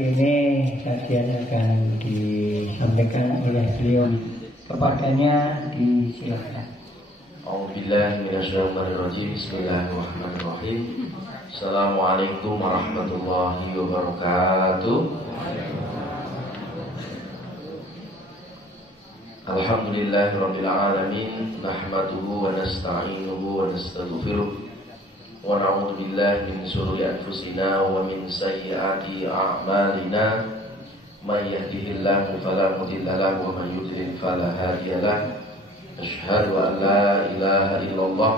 ini kajian akan disampaikan oleh beliau. Kepadanya disilakan. A'udzubillahi minasyaitonirrajim. Bismillahirrahmanirrahim. Assalamualaikum warahmatullahi wabarakatuh. Alhamdulillahirabbil alamin. Nahmaduhu wa nasta'inuhu wa nastaghfiruh. Wa na'udzu billahi min shururi anfusina wa min sayyiati a'malina. May yahdihillahu fala mudilla lahu wa may yudlil fala hadiya lahu. Asyhadu an la ilaha illallah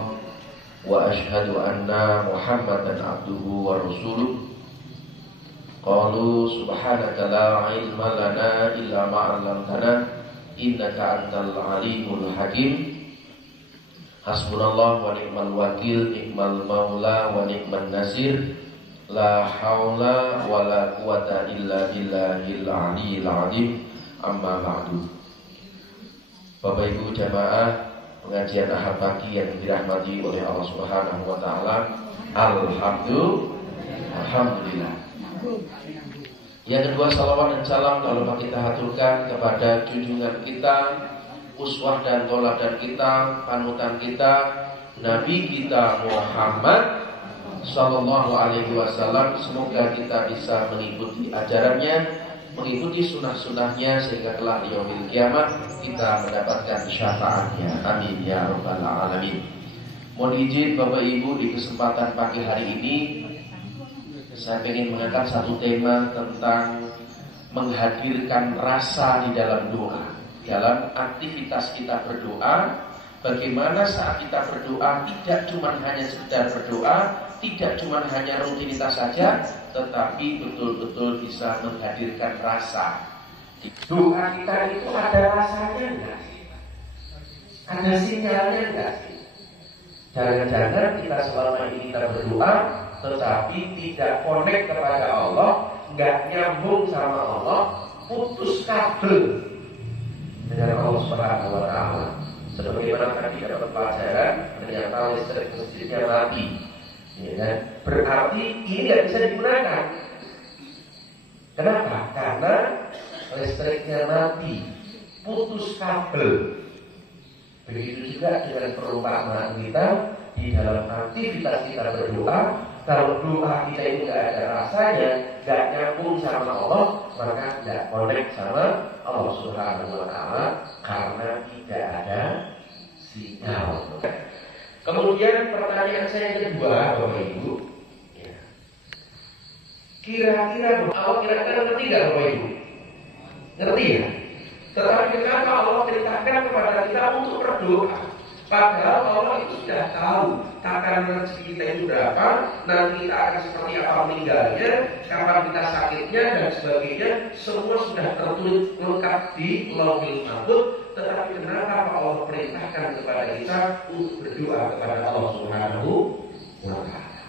wa asyhadu anna Muhammadan abduhu wa rasuluh. Qalu subhanaka la ilma lana illa ma 'allamtana innaka antal alimul hakim. Hasbunallah wa ni'mal wakil, ni'mal maula wa ni'man nasir. La haula wa la quwata illa billahil aliyyil azim. Amma ba'du. Bapak Ibu jamaah pengajian Ahad pagi yang dirahmati oleh Allah Subhanahu wa taala. Alhamdulillah. Yang kedua, salawat dan salam lalu kita haturkan kepada junjungan kita, uswah dan toladan kita, panutan kita, Nabi kita Muhammad sallallahu alaihi wasallam. Semoga kita bisa mengikuti ajarannya, mengikuti sunnah-sunnahnya, sehingga kelak di yaumil kiamat kita mendapatkan syafaatnya. Amin ya rabbal alamin. Mohon izin Bapak Ibu, di kesempatan pagi hari ini saya ingin mengangkat satu tema tentang menghadirkan rasa di dalam doa, dalam aktivitas kita berdoa. Bagaimana saat kita berdoa tidak cuma hanya sekedar berdoa, tidak cuma hanya rutinitas saja, tetapi betul-betul bisa menghadirkan rasa. Doa kita itu ada rasanya enggak sih? Ada sinyalnya enggak sih? Jangan-jangan kita selama ini kita berdoa tetapi tidak connect kepada Allah, enggak nyambung sama Allah, putus kabel dengan Allah Subhanahu wa taala. Sebagaimana tadi dapat pelajaran, ternyata listrik masjidnya mati. Ya kan? Berarti ini tidak bisa digunakan. Kenapa? Karena listriknya mati, putus kabel. Begitu juga dengan perumpamaan kita di dalam aktivitas kita berdoa. Kalau doa kita ini tidak ada rasanya, tidak nyambung sama Allah, maka tidak connect sama Allah Subhanahu wa taala karena tidak ada sinyal. Kemudian pertanyaan saya yang kedua, Bapak Ibu, ya. Kira-kira Allah kira-kira ngerti nggak Bapak Ibu? Ngerti ya? Tetapi kenapa Allah ceritakan kepada kita untuk berdoa? Padahal Allah itu sudah tahu takaran rezeki kita itu berapa, nanti kita akan seperti apa meninggalnya, kapan kita sakitnya dan sebagainya, semua sudah tertulis lengkap di Lauhul Mahfuz. Tetapi kenapa Allah perintahkan kepada kita untuk berdoa kepada Allah Subhanahu wa taala?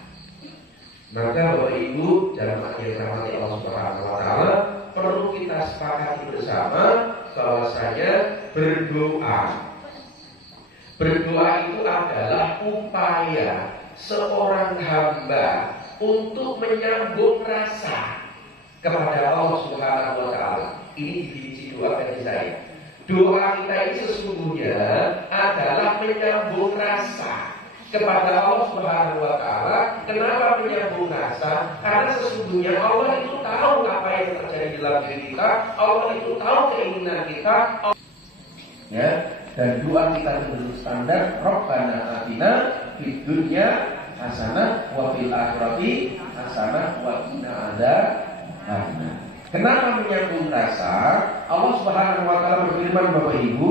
Maka Bapak Ibu jamaah yang dirahmati Allah Subhanahu wa taala, perlu kita sepakati bersama bahwasanya berdoa itu adalah upaya seorang hamba untuk menyambung rasa kepada Allah Subhanahu wa taala. Ini definisi doa dari saya. Doa kita ini sesungguhnya adalah menyambung rasa kepada Allah Subhanahu wa taala. Kenapa menyambung rasa? Karena sesungguhnya Allah itu tahu apa yang terjadi dalam diri kita, Allah itu tahu keinginan kita. Ya, dan doa kita menurut standar Rabbana atina fid dunya hasanah wa fil akhirati hasanah wa qina adzabannar. Kenapa menyambung rasa? Allah Subhanahu wa taala berfirman, Bapak Ibu,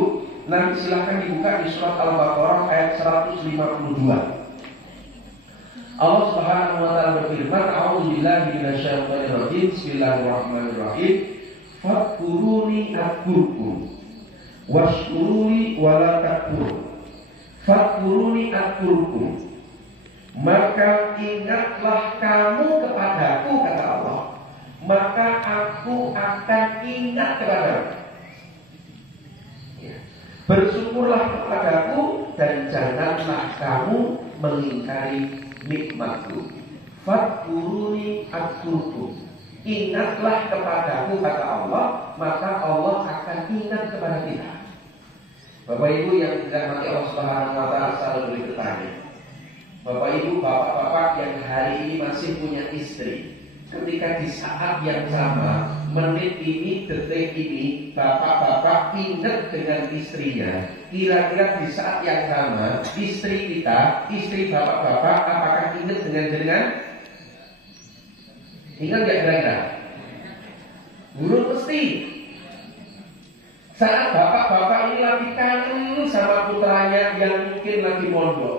nanti silahkan dibuka di surat Al-Baqarah ayat 152. Allah Subhanahu wa taala berfirman, A'udzubillahi minasyaitonirrajim. Bismillahirrahmanirrahim. Fadkuruni adkurkum washkuruni wala takfurun. Fadkuruni adkurkum, maka ingatlah kamu kepadaku, kata Allah, maka aku akan ingat kepadamu. Bersyukurlah kepadaku dan janganlah kamu mengingkari nikmatku. Fadkuruni adkurkum, Ingatlah kepadaku, kata Allah, maka Allah akan ingat kepada kita. Bapak Ibu yang dirahmati Allah Subhanahu wa taala, selalu bertanya. Bapak Ibu, bapak-bapak yang hari ini masih punya istri, ketika di saat yang sama, menit ini, detik ini, bapak-bapak ingat dengan istrinya, kira-kira di saat yang sama, istri kita, istri bapak-bapak, apakah ingat dengan? Ingat gak kira-kira? Burung mesti. Saat bapak-bapak ini lagi kangen sama putranya yang mungkin lagi mondok,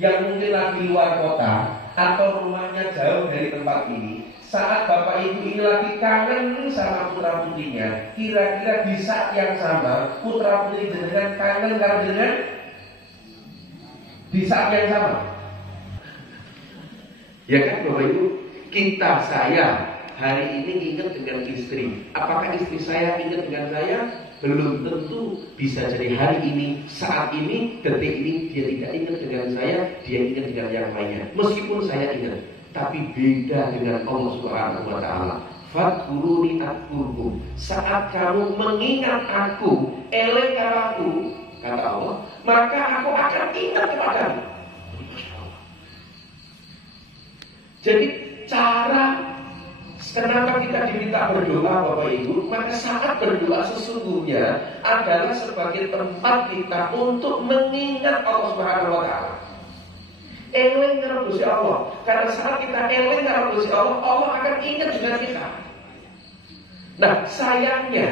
yang mungkin lagi luar kota, atau rumahnya jauh dari tempat ini. Saat bapak ibu ini lagi kangen sama putra putrinya, kira-kira di saat yang sama putra putri jenengan kangen karo jenengan? Di saat yang sama, ya kan bapak ibu? Kita, saya hari ini ingat dengan istri. Apakah istri saya ingat dengan saya? Belum tentu. Bisa jadi hari ini, saat ini, detik ini dia tidak ingat dengan saya, dia ingat dengan yang lainnya. Meskipun saya ingat, tapi beda dengan Allah Subhanahu wa taala. Fadkuruni adkurkum. Saat kamu mengingat aku, elek aku, kata Allah, maka aku akan ingat kepadamu. Jadi cara kenapa kita diminta berdoa Bapak Ibu? Maka saat berdoa sesungguhnya adalah sebagai tempat kita untuk mengingat Allah Subhanahu wa taala. Eling karo Gusti Allah. Karena saat kita eling karo Gusti Allah, Allah akan ingat dengan kita. Nah, sayangnya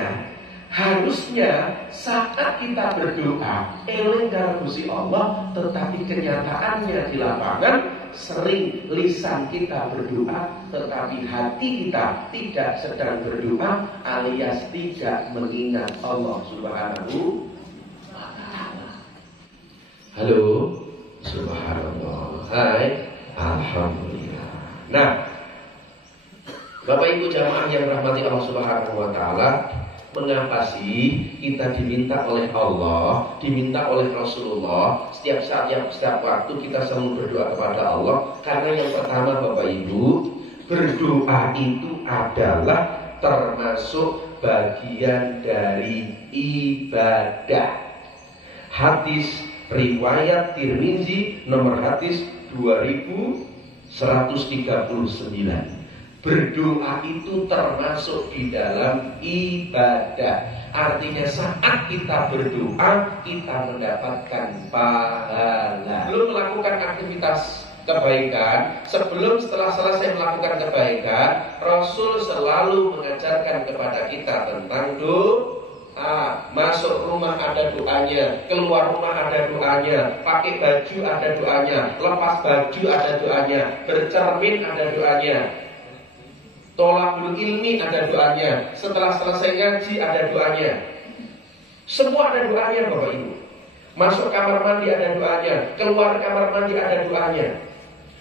harusnya saat kita berdoa eling karo Gusti Allah, tetapi kenyataannya di lapangan sering lisan kita berdoa, tetapi hati kita tidak sedang berdoa, alias tidak mengingat Allah Subhanahu wa ta'ala. Halo, subhanallah. Hai, alhamdulillah. Nah, Bapak Ibu jamaah yang rahmati Allah Subhanahu wa ta'ala, mengapa sih kita diminta oleh Allah, diminta oleh Rasulullah setiap saat, setiap waktu kita selalu berdoa kepada Allah? Karena yang pertama Bapak Ibu, berdoa itu adalah termasuk bagian dari ibadah. Hadis riwayat Tirmizi nomor hadis 2139. Berdoa itu termasuk di dalam ibadah. Artinya saat kita berdoa, kita mendapatkan pahala. Belum melakukan aktivitas kebaikan, setelah selesai melakukan kebaikan, Rasul selalu mengajarkan kepada kita tentang doa. Masuk rumah ada doanya, keluar rumah ada doanya, pakai baju ada doanya, lepas baju ada doanya, bercermin ada doanya, tolabul ilmi ada doanya, setelah selesai ngaji ada doanya. Semua ada doanya Bapak Ibu. Masuk kamar mandi ada doanya, keluar kamar mandi ada doanya.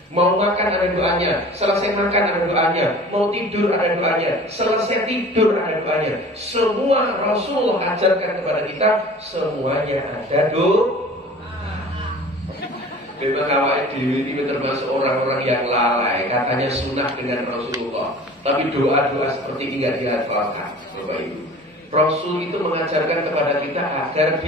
Mau makan ada doanya, selesai makan ada doanya, mau tidur ada doanya, selesai tidur ada doanya. Semua Rasulullah ajarkan kepada kita, semuanya ada doa. Memang awal Dewi ini termasuk orang-orang yang lalai, katanya sunnah dengan Rasulullah, tapi doa-doa seperti ini tidak dihafalkan Bapak Ibu. Rasul itu mengajarkan kepada kita agar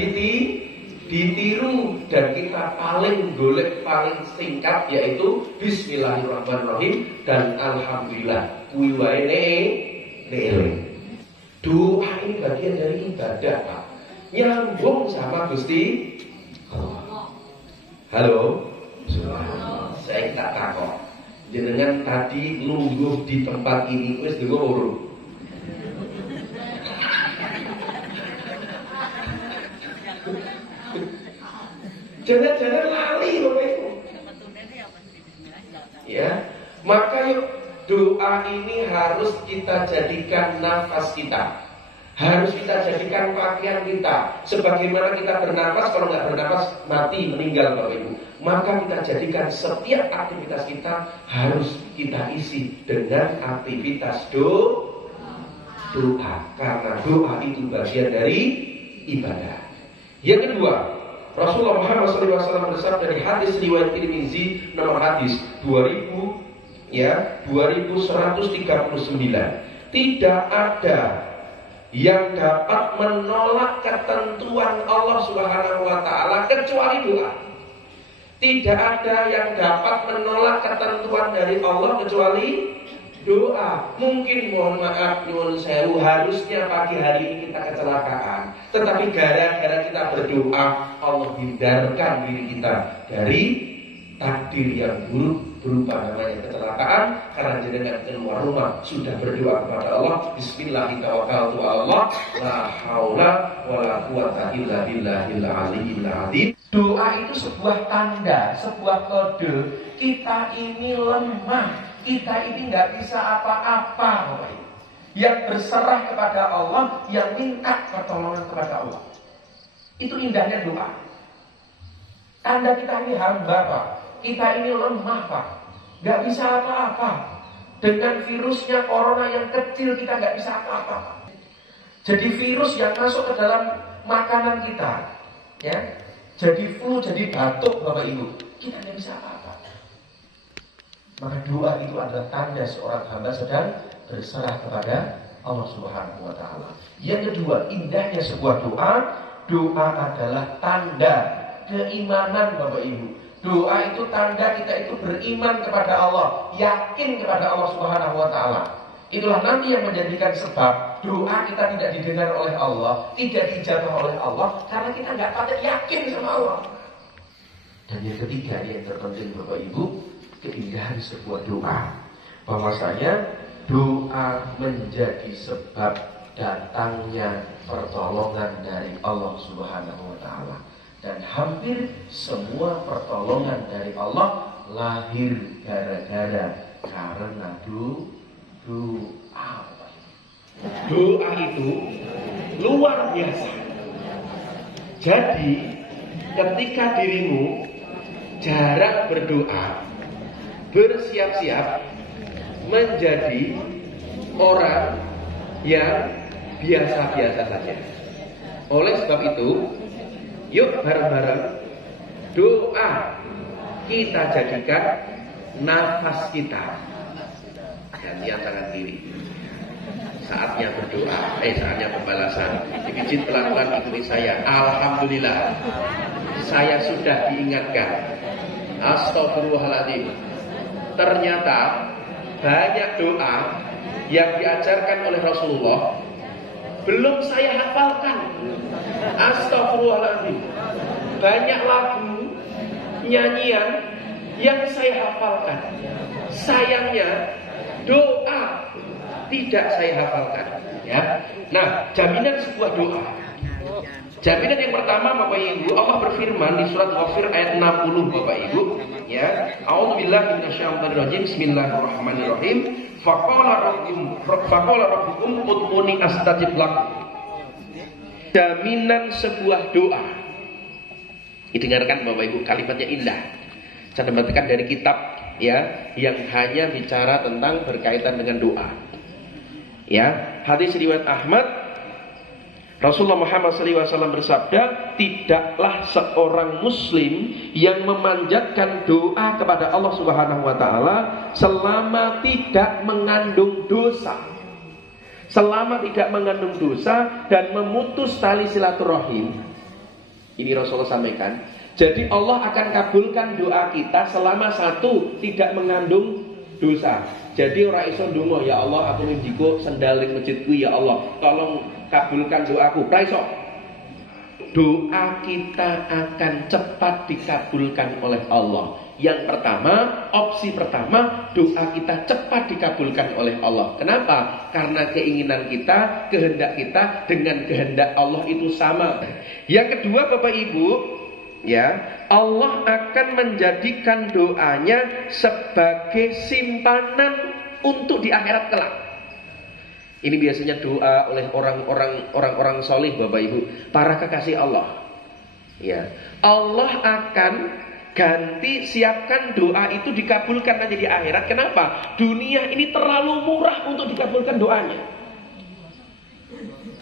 ditiru, dan kita paling golek paling singkat yaitu Bismillahirrahmanirrahim dan Alhamdulillah. Kuwi wae ne. Doa ini bagian dari ibadah, Pak. Nyambung sama Gusti Allah. Halo, saya tak takut. Jenengan tadi lungguh di tempat ini wis dengar. Jangan-jangan lali Bapak Ibu. Ya, maka yuk doa ini harus kita jadikan nafas kita. Harus kita jadikan pakaian kita. Sebagaimana kita bernapas, kalau nggak bernapas mati, meninggal Bapak Ibu. Maka kita jadikan setiap aktivitas kita harus kita isi dengan aktivitas doa. Karena doa itu bagian dari ibadah. Yang kedua, Rasulullah Muhammad SAW bersabda dari hadis riwayat Tirmizi nomor hadis 2139. ya 2139. Tidak ada yang dapat menolak ketentuan Allah Subhanahu wa taala kecuali doa. Tidak ada yang dapat menolak ketentuan dari Allah kecuali doa. Mungkin mohon maaf nyuwun sewu, harusnya pagi hari ini kita kecelakaan, tetapi gara-gara kita berdoa, Allah hindarkan diri kita dari takdir yang buruk berupa namanya kecelakaan, karena jenengan keluar rumah sudah berdoa kepada Allah, Bismillahirrahmanirrahim, la haula wala quwata illa billahil aliyyil azim. Doa itu sebuah tanda, sebuah kode kita ini lemah, kita ini nggak bisa apa-apa, Bapak Ibu. Yang berserah kepada Allah, yang minta pertolongan kepada Allah. Itu indahnya doa. Tanda kita ini hamba, Pak. Kita ini lemah, Pak. Gak bisa apa-apa. Dengan virusnya corona yang kecil, kita gak bisa apa-apa. Jadi virus yang masuk ke dalam makanan kita, ya, jadi flu, jadi batuk, Bapak Ibu, kita gak bisa apa-apa. Maka doa itu adalah tanda seorang hamba sedang berserah kepada Allah Subhanahu wa taala. Yang kedua, indahnya sebuah doa. Doa adalah tanda keimanan, Bapak Ibu. Doa itu tanda kita itu beriman kepada Allah, yakin kepada Allah Subhanahu wa taala. Itulah nanti yang menjadikan sebab doa kita tidak didengar oleh Allah, tidak dijabah oleh Allah, karena kita nggak patut yakin sama Allah. Dan yang ketiga yang terpenting, Bapak Ibu, keindahan sebuah doa. Bahwasanya doa menjadi sebab datangnya pertolongan dari Allah Subhanahu wa taala. Dan hampir semua pertolongan dari Allah lahir gara-gara karena doa. Doa itu luar biasa. Jadi ketika dirimu jarang berdoa, bersiap-siap menjadi orang yang biasa-biasa saja. Oleh sebab itu, yuk bareng-bareng doa kita jadikan nafas kita. Gantian tangan kiri. Saatnya berdoa, saatnya pembalasan. Dipijit pelan-pelan ikuti saya. Alhamdulillah, saya sudah diingatkan. Astagfirullahaladzim. Ternyata banyak doa yang diajarkan oleh Rasulullah belum saya hafalkan. Astagfirullahaladzim. Banyak lagu, nyanyian yang saya hafalkan. Sayangnya doa tidak saya hafalkan, ya. Nah, jaminan sebuah doa. Jaminan yang pertama, Bapak Ibu, Allah berfirman di surat Ghafir ayat 60, Bapak Ibu, ya. A'udzubillahi minasyaitonirrajim. Bismillahirrahmanirrahim. Faqala rabbukum ud'uni astajib lakum. Jaminan sebuah doa. Didengarkan Bapak Ibu, kalimatnya indah. Saya dapatkan dari kitab, ya, yang hanya bicara tentang berkaitan dengan doa. Ya, hadis riwayat Ahmad, Rasulullah Muhammad SAW bersabda, tidaklah seorang muslim yang memanjatkan doa kepada Allah Subhanahu wa taala selama tidak mengandung dosa. Selama tidak mengandung dosa dan memutus tali silaturahim. Ini Rasulullah sampaikan. Jadi Allah akan kabulkan doa kita selama satu tidak mengandung dosa. Jadi ora iso ndonga, ya Allah aku njiko sendal ning masjidku, ya Allah tolong kabulkan doaku. Ora iso. Doa kita akan cepat dikabulkan oleh Allah. Yang pertama, opsi pertama, doa kita cepat dikabulkan oleh Allah. Kenapa? Karena keinginan kita, kehendak kita dengan kehendak Allah itu sama. Yang kedua, Bapak Ibu, ya, Allah akan menjadikan doanya sebagai simpanan untuk di akhirat kelak. Ini biasanya doa oleh orang-orang solih, Bapak Ibu, para kekasih Allah. Ya, Allah akan ganti, siapkan doa itu dikabulkan nanti di akhirat. Kenapa? Dunia ini terlalu murah untuk dikabulkan doanya.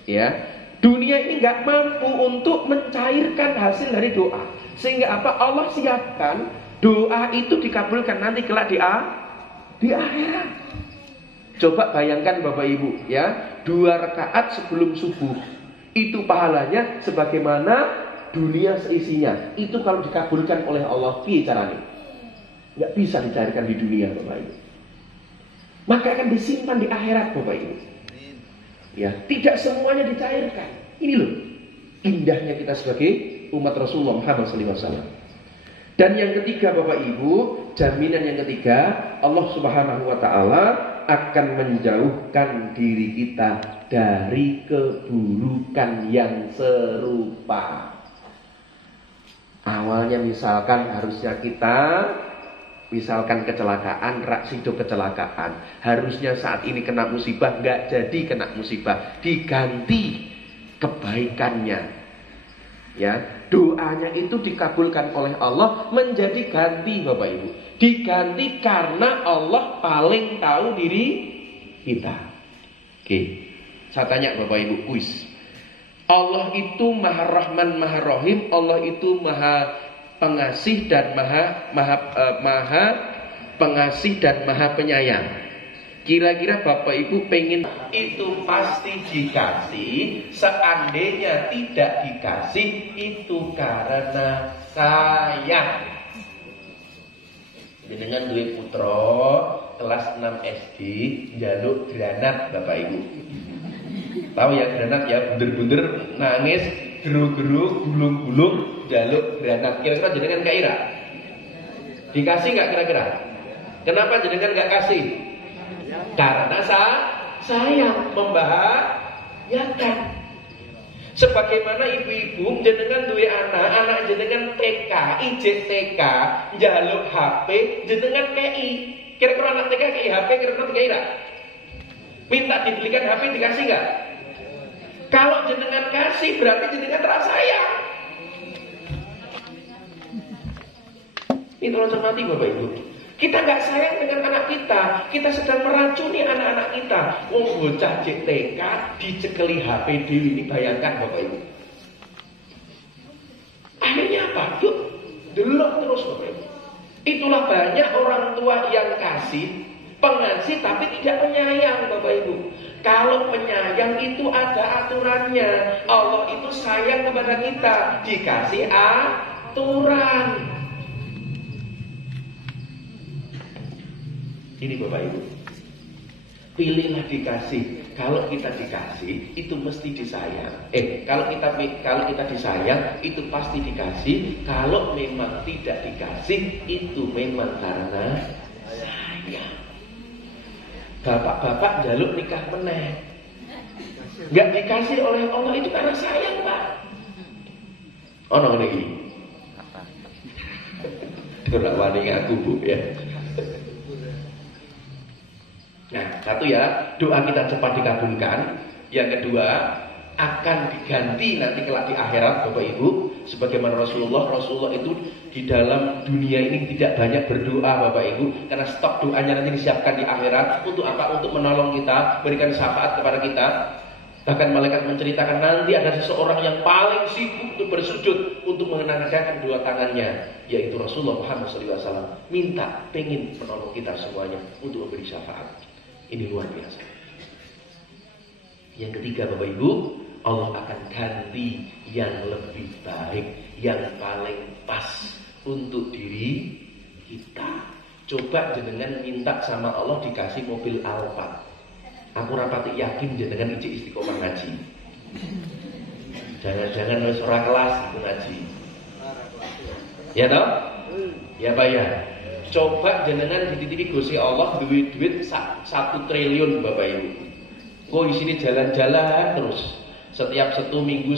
Ya, dunia ini nggak mampu untuk mencairkan hasil dari doa. Sehingga apa? Allah siapkan doa itu dikabulkan nanti kelak di Di akhirat. Coba bayangkan Bapak Ibu ya, 2 rakaat sebelum subuh. Itu pahalanya sebagaimana dunia seisinya. Itu kalau dikabulkan oleh Allah, piye caranya? Nggak bisa dicairkan di dunia Bapak Ibu. Maka akan disimpan di akhirat Bapak Ibu. Ya, tidak semuanya dicairkan. Ini loh indahnya kita sebagai umat Rasulullah Muhammad SAW. Dan yang ketiga Bapak Ibu, jaminan yang ketiga, Allah Subhanahu wa taala akan menjauhkan diri kita dari keburukan yang serupa. Awalnya misalkan harusnya kita kecelakaan, raksido kecelakaan. Harusnya saat ini kena musibah, nggak jadi kena musibah, diganti kebaikannya. Ya, doanya itu dikabulkan oleh Allah menjadi ganti Bapak Ibu. Diganti karena Allah paling tahu diri kita. Oke, saya tanya Bapak Ibu, kuis. Allah itu Maha Rahman, Maha Rahim. Allah itu Maha Pengasih dan Maha Pengasih dan Maha Penyayang. Kira-kira Bapak Ibu pengen itu pasti dikasih. Seandainya tidak dikasih, itu karena sayang. Dengan duit putra kelas 6 SD njaluk granat Bapak Ibu. Tahu ya granat ya, bunder-bunder nangis, geru-geru, gulung-gulung njaluk granat. Kira-kira jenengan gak ira? Dikasih gak kira-kira? Kenapa jenengan gak kasih? Karena sayang, membahayakan. Sebagaimana ibu-ibu jenengan duwe anak jenengan TK, ijek TK, njaluk HP jenengan KI. Kira-kira anak TK KI HP, kira-kira kira minta dibelikan HP dikasih enggak? Kalau jenengan kasih berarti jenengan terasa sayang. Ini tolong cermati Bapak Ibu. Kita nggak sayang dengan anak kita, kita sedang meracuni anak-anak kita. Bocah TK dicekeli HP dewi, ini bayangkan Bapak Ibu. Akhirnya apa? Yuk, delok terus Bapak Ibu. Itulah banyak orang tua yang kasih, pengasih tapi tidak penyayang Bapak Ibu. Kalau penyayang itu ada aturannya. Allah itu sayang kepada kita, dikasih aturan. Ini Bapak Ibu, pilihlah dikasih. Kalau kita dikasih itu mesti disayang. Kalau kita disayang itu pasti dikasih. Kalau memang tidak dikasih itu memang karena sayang. Bapak-bapak jaluk nikah meneh, nggak dikasih oleh Allah itu karena sayang Pak. Oh no ini, tidak wani aku Bu ya. Nah, satu ya, doa kita cepat dikabulkan. Yang kedua, akan diganti nanti kelak di akhirat Bapak Ibu. Sebagaimana Rasulullah itu di dalam dunia ini tidak banyak berdoa Bapak Ibu, karena stok doanya nanti disiapkan di akhirat. Untuk apa? Untuk menolong kita, berikan syafaat kepada kita. Bahkan malaikat menceritakan nanti ada seseorang yang paling sibuk untuk bersujud, untuk mengenangkan dua tangannya, yaitu Rasulullah Muhammad SAW. Minta, pengen menolong kita semuanya untuk memberi syafaat. Ini luar biasa. Yang ketiga Bapak Ibu, Allah akan ganti yang lebih baik, yang paling pas untuk diri kita. Coba jenengan minta sama Allah dikasih mobil Alphard. Aku rapati yakin jenengan ijik istiqomah ngaji. Jangan-jangan wis ora kelas aku ngaji. Ya toh? Ya Pak ya. Coba jenengan dititipi Gusti Allah duit 1 triliun Bapak Ibu. Kok di sini jalan-jalan terus. Setiap 1 minggu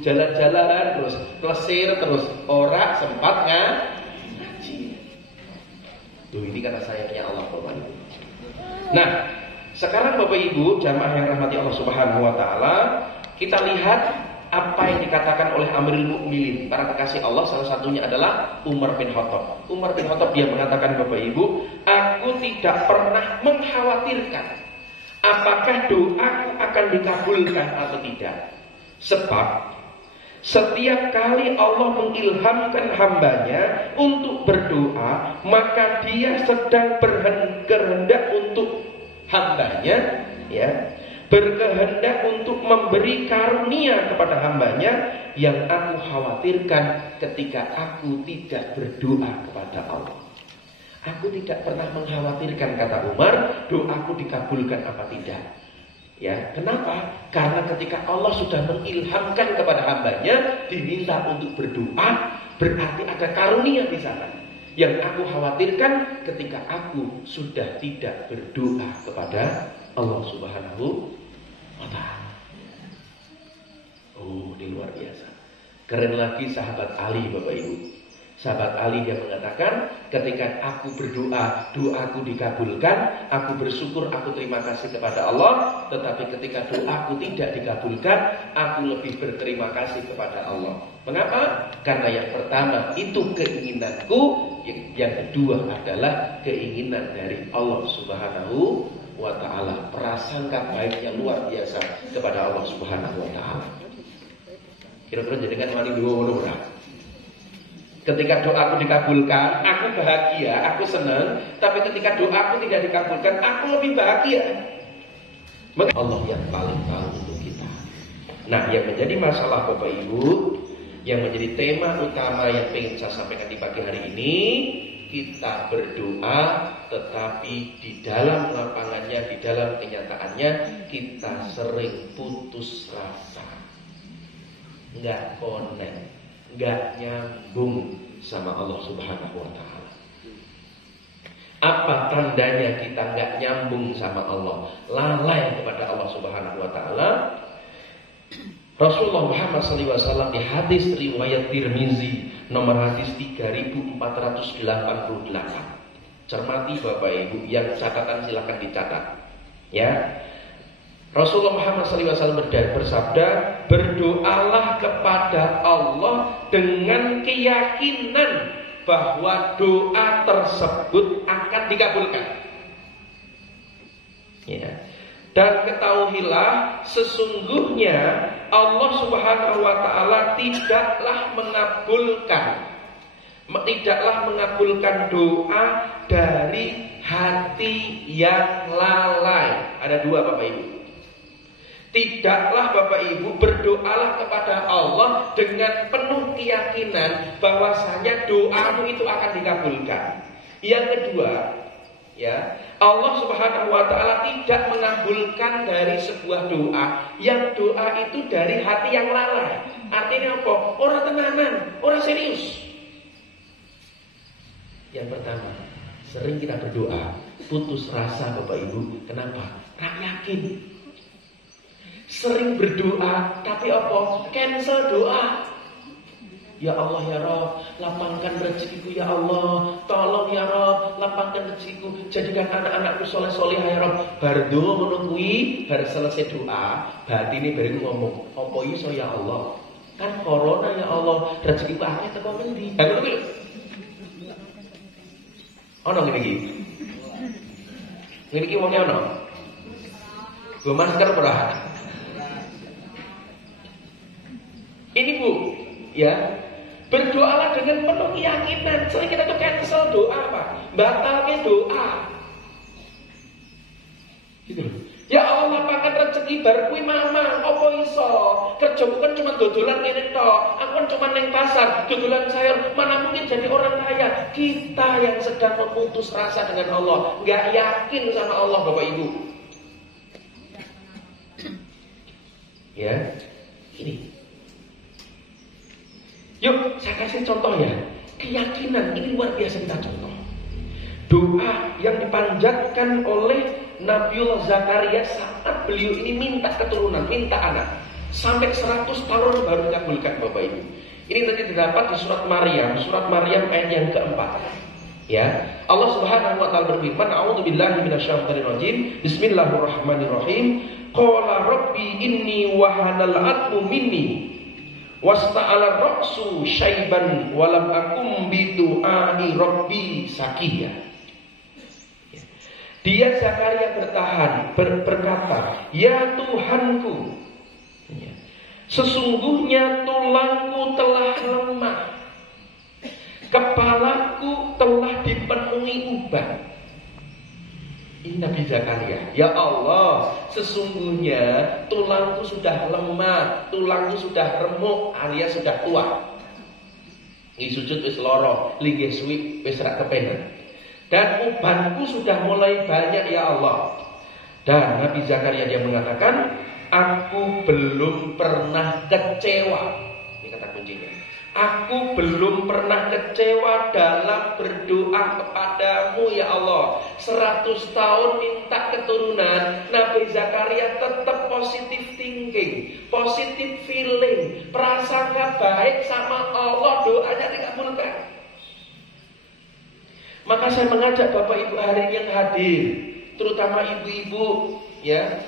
jalan-jalan terus, plesir terus, ora sempat ngaji. Tuh ini karena sayangnya Allah Bapak Ibu. Nah, sekarang Bapak Ibu, jamaah yang rahmati Allah Subhanahu wa taala, kita lihat apa yang dikatakan oleh Amirul Mukminin, para kekasih Allah, salah satunya adalah Umar bin Khattab. Umar bin Khattab dia mengatakan Bapak Ibu, aku tidak pernah mengkhawatirkan apakah doaku akan dikabulkan atau tidak. Sebab Setiap kali Allah mengilhamkan hambanya untuk berdoa, maka dia sedang berkehendak untuk hambanya, ya, berkehendak untuk memberi karunia kepada hambanya yang aku khawatirkan ketika aku tidak berdoa kepada Allah. Aku tidak pernah mengkhawatirkan, kata Umar, doaku dikabulkan apa tidak. Ya, kenapa? Karena ketika Allah sudah mengilhamkan kepada hambanya diminta untuk berdoa, berarti ada karunia di sana. Yang aku khawatirkan ketika aku sudah tidak berdoa kepada Allah Subhanahu wa ta'ala. Oh, ini luar biasa. Keren lagi sahabat Ali, Bapak Ibu. Sahabat Ali dia mengatakan, ketika aku berdoa, doaku dikabulkan, aku bersyukur, aku terima kasih kepada Allah. Tetapi ketika doaku tidak dikabulkan, aku lebih berterima kasih kepada Allah. Mengapa? Karena yang pertama itu keinginanku, yang kedua adalah keinginan dari Allah Subhanahu wa ta'ala. Prasangka baik yang luar biasa kepada Allah Subhanahu wa ta'ala. Kira-kira jadikan wali dua. Ketika doaku dikabulkan, aku bahagia, aku senang. Tapi ketika doaku tidak dikabulkan, aku lebih bahagia. Maka Allah yang paling tahu untuk kita. Nah, yang menjadi masalah Bapak Ibu, yang menjadi tema utama yang ingin saya sampaikan di pagi hari ini, kita berdoa, tetapi di dalam lapangannya, di dalam kenyataannya, kita sering putus rasa, nggak connect, nggak nyambung sama Allah Subhanahu wa ta'ala. Apa tandanya kita nggak nyambung sama Allah, lalai kepada Allah Subhanahu wa ta'ala? Rasulullah Muhammad SAW di hadis riwayat Tirmizi nomor hadis 3488. Cermati Bapak Ibu, yang catatan silakan dicatat. Ya. Rasulullah Muhammad SAW bersabda, berdoalah kepada Allah dengan keyakinan bahwa doa tersebut akan dikabulkan. Ya. Dan ketahuilah, sesungguhnya Allah Subhanahu wa ta'ala tidaklah mengabulkan doa dari hati yang lalai. Ada dua Bapak Ibu. Tidaklah Bapak Ibu berdoalah kepada Allah dengan penuh keyakinan bahwasanya doamu itu akan dikabulkan. Yang kedua, ya, Allah Subhanahu wa ta'ala tidak mengabulkan dari sebuah doa yang doa itu dari hati yang lalai. Artinya apa? Orang tenanan, orang serius. Yang pertama, sering kita berdoa putus rasa Bapak Ibu. Kenapa? Tak yakin. Sering berdoa tapi apa? Cancel doa. Ya Allah ya Rabb, lapangkan rezekiku ya Allah. Tolong ya Rabb, lapangkan rezekiku. Jadikan anak-anakku soleh-soleh ya Rabb. Bardo menunggui, bar selesai doa, batine bareng ngomong, apa iso ya Allah? Kan corona ya Allah, rezekiku akeh teko ngendi? Ha ngono kuwi. Ono ngene iki. Ngene iki wonge ono. Go masker ora? Ini Bu, ya, berdoalah dengan penuh keyakinan. Sering kita tuh cancel doa, Pak, batalkan doa. Gitu. Ya Allah, lapangkan rezeki bar kuwi mama, apa iso? Kerjaku kan cuma dodolan ngene tok. Aku kan cuma neng pasar, dodolan sayur. Mana mungkin jadi orang kaya? Kita yang sedang memutus rasa dengan Allah, enggak yakin sama Allah, Bapak Ibu. Ya. Ini. Yuk, saya kasih contoh ya. Keyakinan ini luar biasa kita contoh. Doa yang dipanjatkan oleh Nabiullah Zakaria saat beliau ini minta keturunan, minta anak. Sampai 100 tahun baru dikabulkan Bapak Ibu. Ini tadi didapat di surat Maryam ayat yang keempat. Ya, Allah Subhanahu wa ta'ala berfirman, a'udzubillahi minasyaitonir rajim. Bismillahirrahmanirrahim. Qala rabbi inni wahanal 'admu minni wasta'ala ra'su syaiban walam akum bidu'ai rabbi sakiya. Dia Zakaria berkata, ya Tuhanku, Sesungguhnya tulangku telah lemah, kepalaku telah dipenuhi uban. Ini Nabi Zakaria. Ya Allah, sesungguhnya tulangku sudah lemah, tulangku sudah remuk, alias sudah tua. Ini sujud wis loro, linggih suwi wis ra kepenak. Dan ubanku sudah mulai banyak ya Allah. Dan Nabi Zakaria dia mengatakan, aku belum pernah kecewa. Ini kata kuncinya. Aku belum pernah kecewa dalam berdoa kepadamu ya Allah. 100 tahun minta keturunan, Nabi Zakaria tetap positive thinking, positive feeling, prasangka baik sama Allah, doanya dikabulkan. Maka saya mengajak Bapak Ibu hari ini yang hadir, terutama ibu-ibu, ya,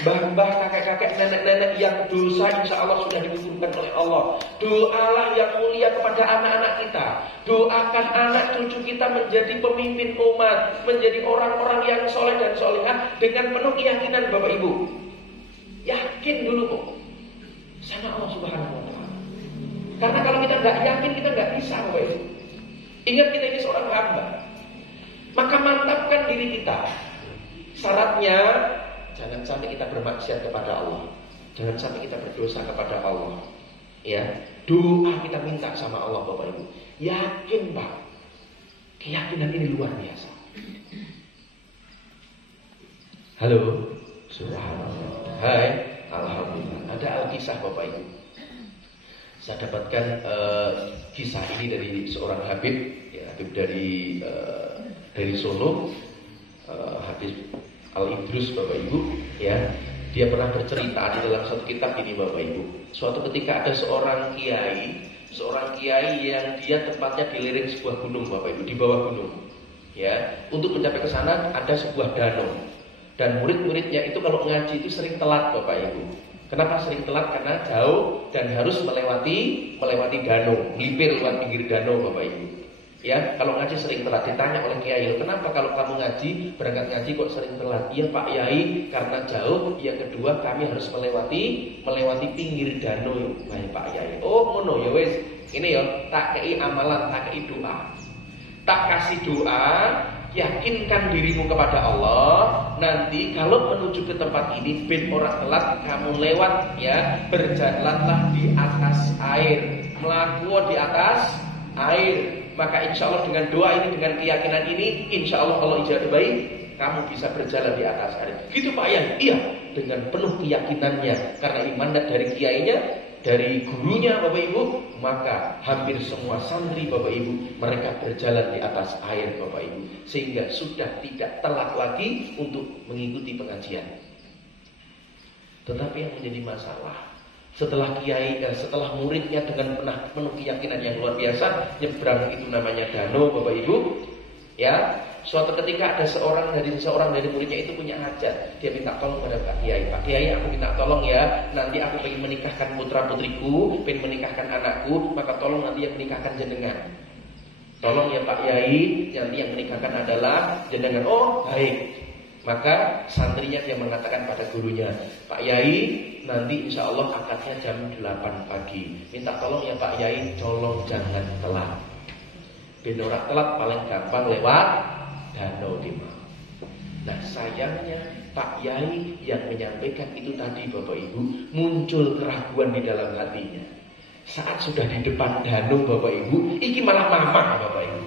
mbah-mbah, kakek-kakek, nenek-nenek yang dosa insya Allah sudah digugurkan oleh Allah. Doalah yang mulia kepada anak-anak kita. Doakan anak cucu kita menjadi pemimpin umat, menjadi orang-orang yang soleh dan solehah dengan penuh keyakinan Bapak Ibu. Yakin dulu kok sama Allah Subhanahu Wa Taala. Karena kalau kita nggak yakin, kita nggak bisa Bapak Ibu. Ingat kita ini seorang hamba. Maka mantapkan diri kita. Syaratnya jangan sampai kita bermaksiat kepada Allah. Jangan sampai kita berdosa kepada Allah. Ya, doa kita minta sama Allah Bapak Ibu. Yakin Pak, keyakinan ini luar biasa. Halo, subhanallah. Hai, alhamdulillah. Ada Alkisah Bapak Ibu. Saya dapatkan kisah ini dari seorang Habib, ya, Habib dari Solo, Habib Al-Idrus Bapak Ibu, ya. Dia pernah bercerita di dalam satu kitab ini Bapak Ibu. Suatu ketika ada seorang kiai yang dia tempatnya di lereng sebuah gunung Bapak Ibu, di bawah gunung. Ya, untuk mencapai ke sana ada sebuah danau. Dan murid-muridnya itu kalau ngaji itu sering telat Bapak Ibu. Kenapa sering telat? Karena jauh dan harus melewati danau, melipir lewat pinggir danau Bapak Ibu. Ya, kalau ngaji sering telat. Ditanya oleh kiai, kenapa kalau kamu ngaji, berangkat ngaji kok sering telat? Iya Pak Yai, karena jauh. Yang kedua kami harus melewati pinggir danau. Baik Pak Yai. Oh ngono ya wes. Ini ya, tak kei amalan, tak kei doa. Tak kasih doa, yakinkan dirimu kepada Allah. Nanti kalau menuju ke tempat ini ben ora telat, kamu lewat ya, berjalanlah di atas air, melaku di atas air. Maka insya Allah dengan doa ini, dengan keyakinan ini, insya Allah kalau ijabahi, kamu bisa berjalan di atas air. Gitu Pak Yan? Iya, dengan penuh keyakinannya. Karena iman dari kiainya, dari gurunya Bapak Ibu, maka hampir semua santri Bapak Ibu, mereka berjalan di atas air Bapak Ibu. Sehingga sudah tidak telat lagi untuk mengikuti pengajian. Tetapi yang menjadi masalah, setelah muridnya dengan penuh keyakinan yang luar biasa nyebrang itu namanya danau Bapak Ibu, ya, suatu ketika ada seorang dari muridnya itu punya hajat. Dia minta tolong pada Pak Kiai. Pak Kiai, aku minta tolong ya, nanti aku ingin menikahkan putra putriku, ingin menikahkan anakku, maka tolong nanti yang menikahkan jenengan. Tolong ya Pak Kiai, nanti yang menikahkan adalah jenengan. Oh baik. Maka santrinya dia mengatakan pada gurunya, Pak Yai, nanti insya Allah akadnya jam 8 pagi. Minta tolong ya Pak Yai, tolong jangan telat. Benorak telat paling gampang lewat danau Dimau. Nah sayangnya Pak Yai yang menyampaikan itu tadi Bapak Ibu, muncul keraguan di dalam hatinya. Saat sudah di depan danau Bapak Ibu, iki malah mamah Bapak Ibu.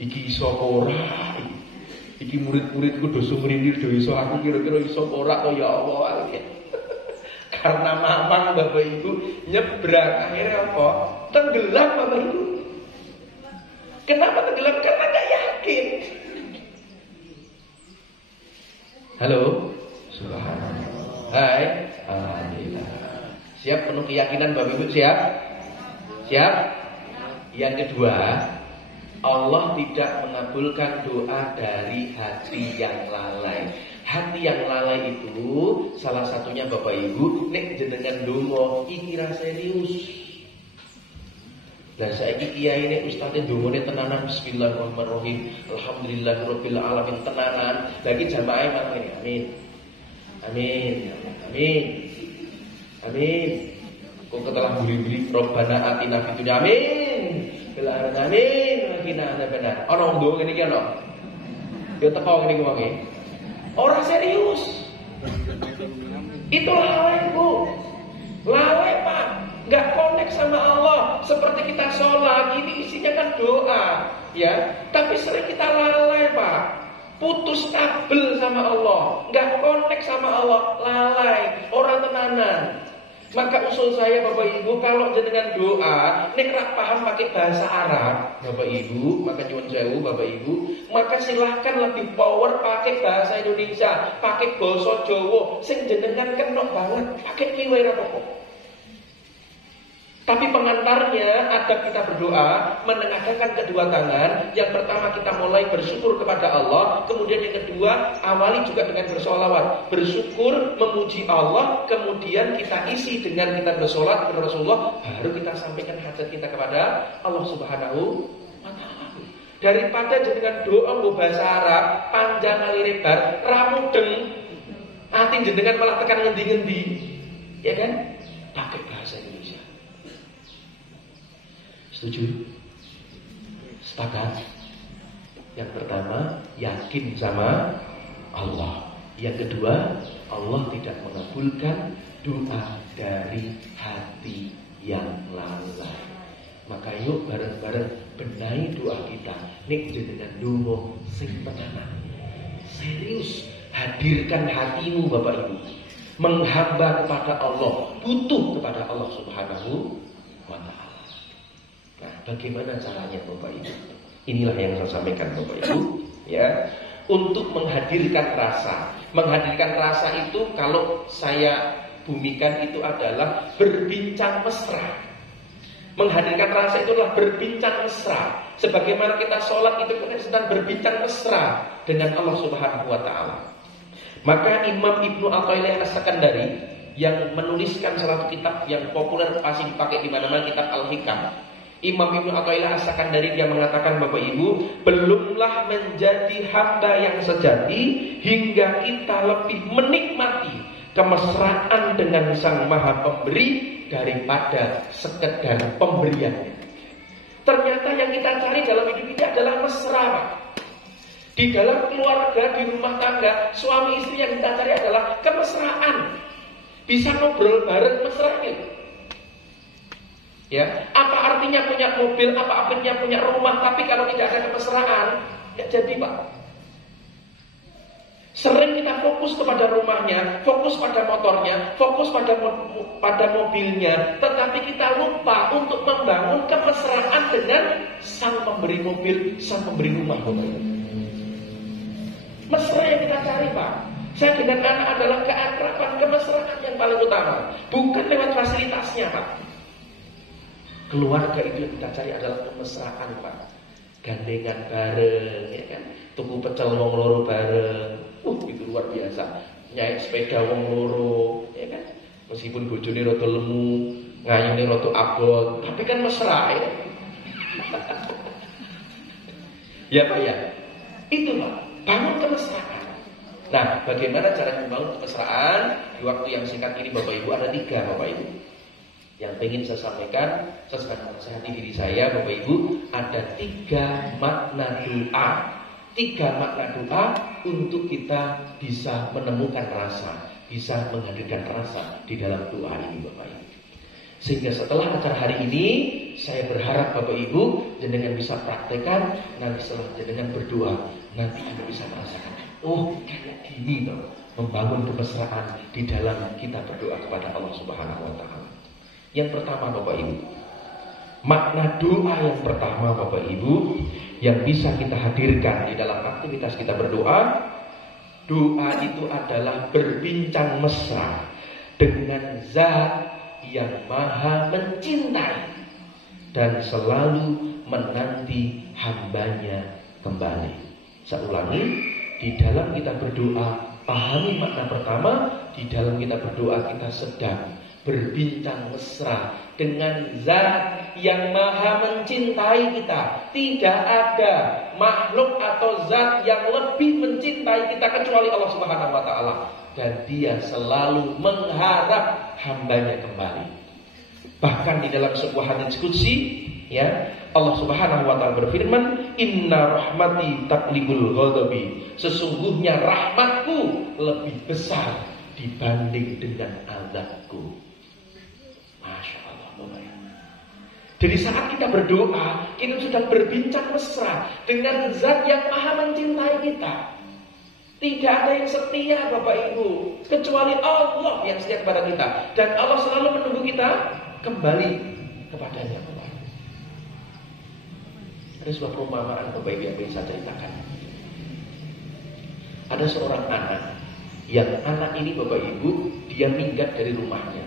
Iki iso ora, iki murid-muridku do sumrindir do iso, aku kira-kira iso ora to ya Allah. Karena mamang Bapak Ibu nyebrang, akhirnya apa? Tenggelam Bapak Ibu. Kenapa tenggelam? Karena gak yakin. Halo, subhanallah. Hai, alhamdulillah. Siap penuh keyakinan Bapak Ibu, siap? Siap? Yang kedua, Allah tidak mengabulkan doa dari hati yang lalai. Hati yang lalai itu salah satunya Bapak Ibu, nek jenengan donga iki ra serius. Lah saiki kiai nek ustaze dongane tenanan bismillahirrahmanirrahim, alhamdulillahirabbil alamin tenanan. Lagi jamaah malah ngene, amin. Amin. Amin. Amin. Kok telah buli-buli Rabbana atina fid dunya. Amin. Amin. Kina ada benar. Ono ndonga ngene iki ono. Yo teko ngene iki wonge. Ora serius. Itu lalai Bu. Lalai Pak. Enggak connect sama Allah. Seperti kita sholat, ini isinya kan doa, ya. Tapi sering kita lalai Pak. Putus kabel sama Allah, enggak connect sama Allah, lalai, orang tenanan. Maka usul saya Bapak Ibu, kalau jenengan doa, nek rak paham pakai bahasa Arab, Bapak Ibu, maka nyuwun sewu Bapak Ibu, maka silahkan lebih power pakai bahasa Indonesia, pakai basa Jawa, sing jenengan kenok banget, pakai ki wae ra apa-apa. Tapi pengantarnya adab kita berdoa, menengadahkan kedua tangan. Yang pertama kita mulai bersyukur kepada Allah. Kemudian yang kedua, awali juga dengan bersolawat. Bersyukur, memuji Allah. Kemudian kita isi dengan kita bersolat kepada Rasulullah. Baru kita sampaikan hajat kita kepada Allah Subhanahu wa ta'ala. Daripada jenengan doa nggo bahasa Arab, panjang kali lebar, ramudeng, ati jenengan malah tekan ngendi-ngendi. Ya kan? Pakai bahasa Indonesia. Setuju? Sepakat? Yang pertama, yakin sama Allah. Yang kedua, Allah tidak mengabulkan doa dari hati yang lalai. Maka yuk bareng-bareng benahi doa kita. Nek jenengan donga sing tenanan. Serius, hadirkan hatimu Bapak Ibu. Menghamba kepada Allah, butuh kepada Allah Subhanahu wa ta'ala. Nah, bagaimana caranya Bapak Ibu? Inilah yang saya sampaikan Bapak Ibu, ya. Untuk menghadirkan rasa. Menghadirkan rasa itu kalau saya bumikan itu adalah berbincang mesra. Menghadirkan rasa itu adalah berbincang mesra. Sebagaimana kita sholat itu kita sedang berbincang mesra dengan Allah Subhanahu wa ta'ala. Maka Imam Ibnu Athaillah As-Sakandari yang menuliskan salah satu kitab yang populer pasti dipakai di mana-mana, kitab Al-Hikam. Imam Ibnu Athaillah As-Sakandari dia mengatakan Bapak Ibu, belumlah menjadi hamba yang sejati hingga kita lebih menikmati kemesraan dengan Sang Maha Pemberi daripada sekedar pemberiannya. Ternyata yang kita cari dalam hidup ini adalah mesra, Pak. Di dalam keluarga, di rumah tangga, suami istri yang kita cari adalah kemesraan. Bisa ngobrol bareng mesra gitu. Ya, apa artinya punya mobil, apa artinya punya rumah, tapi kalau tidak ada kemesraan, ya jadi Pak. Sering kita fokus kepada rumahnya, fokus pada motornya, fokus pada mobilnya, tetapi kita lupa untuk membangun kemesraan dengan sang pemberi mobil, sang pemberi rumah. Mesra yang kita cari Pak. Saya dengan anak adalah keakraban, kemesraan yang paling utama, bukan lewat fasilitasnya Pak. Keluarga itu yang kita cari adalah kemesraan Pak. Gandengan bareng, ya kan? Tuku pecel wong loro bareng. Itu luar biasa. Nyait sepeda wong loro, ya kan? Meskipun bojone rada lemu, ngayune rada abot, tapi kan mesra ya. Ya Pak ya. Itu Pak, bangun kemesraan. Nah, bagaimana cara membangun kemesraan? Di waktu yang singkat ini Bapak Ibu ada 3 Bapak Ibu. Yang ingin saya sampaikan, saya sedang menasihati diri saya, Bapak Ibu, ada 3 makna doa. 3 makna doa untuk kita bisa menemukan rasa, bisa menghadirkan rasa di dalam doa ini, Bapak Ibu. Sehingga setelah acara hari ini, saya berharap Bapak Ibu jenengan bisa praktekkan. Nanti setelah jenengan berdoa, nanti Anda bisa merasakan, oh kayak gini loh, membangun kemesraan di dalam kita berdoa kepada Allah Subhanahu wa ta'ala. Yang pertama Bapak Ibu, makna doa yang pertama Bapak Ibu yang bisa kita hadirkan di dalam aktivitas kita berdoa, doa itu adalah berbincang mesra dengan Zat yang Maha mencintai dan selalu menanti hambanya kembali. Saya ulangi, di dalam kita berdoa, pahami makna pertama, di dalam kita berdoa kita sedang berbincang mesra dengan Zat yang Maha mencintai kita. Tidak ada makhluk atau zat yang lebih mencintai kita kecuali Allah Subhanahu wa ta'ala. dan dia selalu mengharap hambanya kembali. Bahkan di dalam sebuah hadits qudsi, ya, Allah Subhanahu wa taala berfirman, "Inna rahmati taqlibul ghadabi." Sesungguhnya rahmatku lebih besar dibanding dengan azabku. Masya Allah. Jadi saat kita berdoa, kita sudah berbincang mesra dengan zat yang maha mencintai kita. Tidak ada yang setia Bapak Ibu kecuali Allah yang setia kepada kita. Dan Allah selalu menunggu kita kembali kepadanya Bapak Ibu. Ada sebuah perumpamaan Bapak Ibu yang bisa saya ceritakan. Ada seorang anak, yang anak ini Bapak Ibu, dia minggat dari rumahnya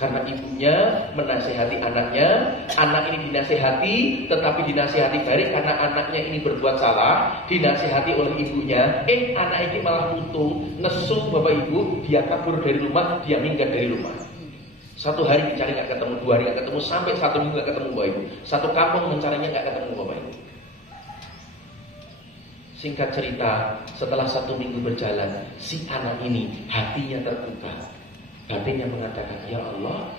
karena ibunya menasehati anaknya. Anak ini dinasehati, tetapi dinasehati baik karena anaknya ini berbuat salah. Dinasehati oleh ibunya, anak ini malah untung, nesu Bapak Ibu, dia kabur dari rumah, dia minggat dari rumah. Satu hari dicari gak ketemu, 2 hari gak ketemu, sampai 1 minggu gak ketemu Bapak Ibu. Satu kampung mencarinya gak ketemu Bapak Ibu. Singkat cerita, setelah 1 minggu berjalan, si anak ini hatinya terbuka. Batinnya mengatakan, "Ya Allah,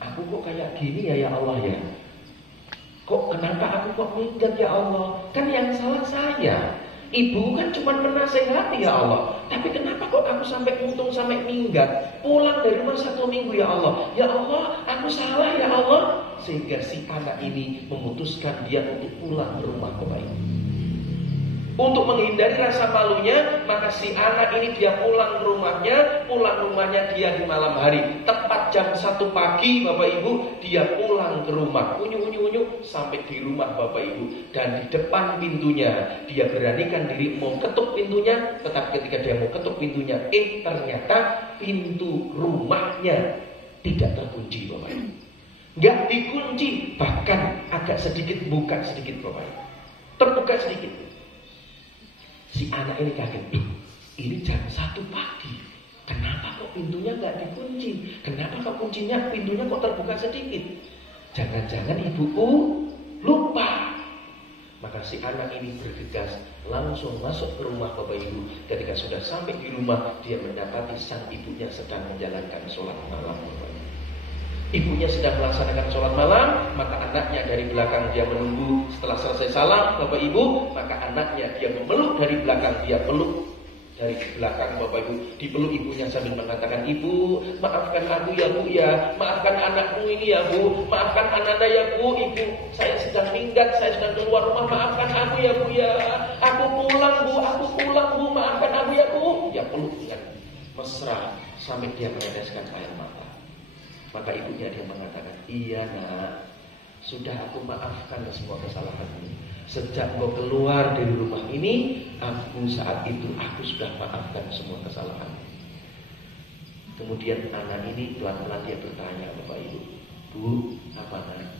aku kok kayak gini ya Allah ya? Kok kenapa aku kok minggat ya Allah? Kan yang salah saya. Ibu kan cuma menasehati ya Allah. Tapi kenapa kok aku sampai untung sampai minggat? Pulang dari rumah 1 minggu ya Allah. Ya Allah, aku salah ya Allah." Sehingga si anak ini memutuskan dia untuk pulang ke rumah Bapak Ibu. Untuk menghindari rasa malunya, maka si anak ini dia pulang rumahnya dia di malam hari. Tepat jam 1 pagi Bapak Ibu, dia pulang ke rumah. Unyu sampai di rumah Bapak Ibu. Dan di depan pintunya, dia beranikan diri mau ketuk pintunya. Tetapi ketika dia mau ketuk pintunya, ternyata pintu rumahnya tidak terkunci Bapak Ibu. Nggak dikunci, bahkan agak sedikit buka sedikit Bapak Ibu. Terbuka sedikit. Si anak ini kaget, ini jam 1 pagi, kenapa kok pintunya nggak dikunci? Kenapa kok kuncinya pintunya kok terbuka sedikit? Jangan-jangan ibuku lupa. Maka si anak ini bergegas langsung masuk ke rumah Bapak Ibu. Ketika sudah sampai di rumah, dia mendapati sang ibunya sedang menjalankan sholat malam Bapak Ibu. Ibunya sedang melaksanakan sholat malam, maka anaknya dari belakang dia menunggu. Setelah selesai salam Bapak Ibu, maka anaknya dia memeluk dari belakang. Dia peluk dari belakang Bapak Ibu, dipeluk ibunya sambil mengatakan, "Ibu, maafkan aku ya Bu ya, maafkan anakmu ini ya Bu, maafkan ananda ya Bu, Ibu, saya sedang minggat, saya sedang keluar rumah, maafkan aku ya Bu ya, aku pulang Bu, maafkan aku ya Bu." Ya peluk dengan mesra sampai dia meneteskan air mata. Maka ibunya dia mengatakan, "Iya nak, sudah aku maafkan semua kesalahanmu. Sejak kau keluar dari rumah ini, saat itu aku sudah maafkan semua kesalahanmu." Kemudian anak ini pelan-pelan dia bertanya Bapak Ibu, "Bu, apa nak?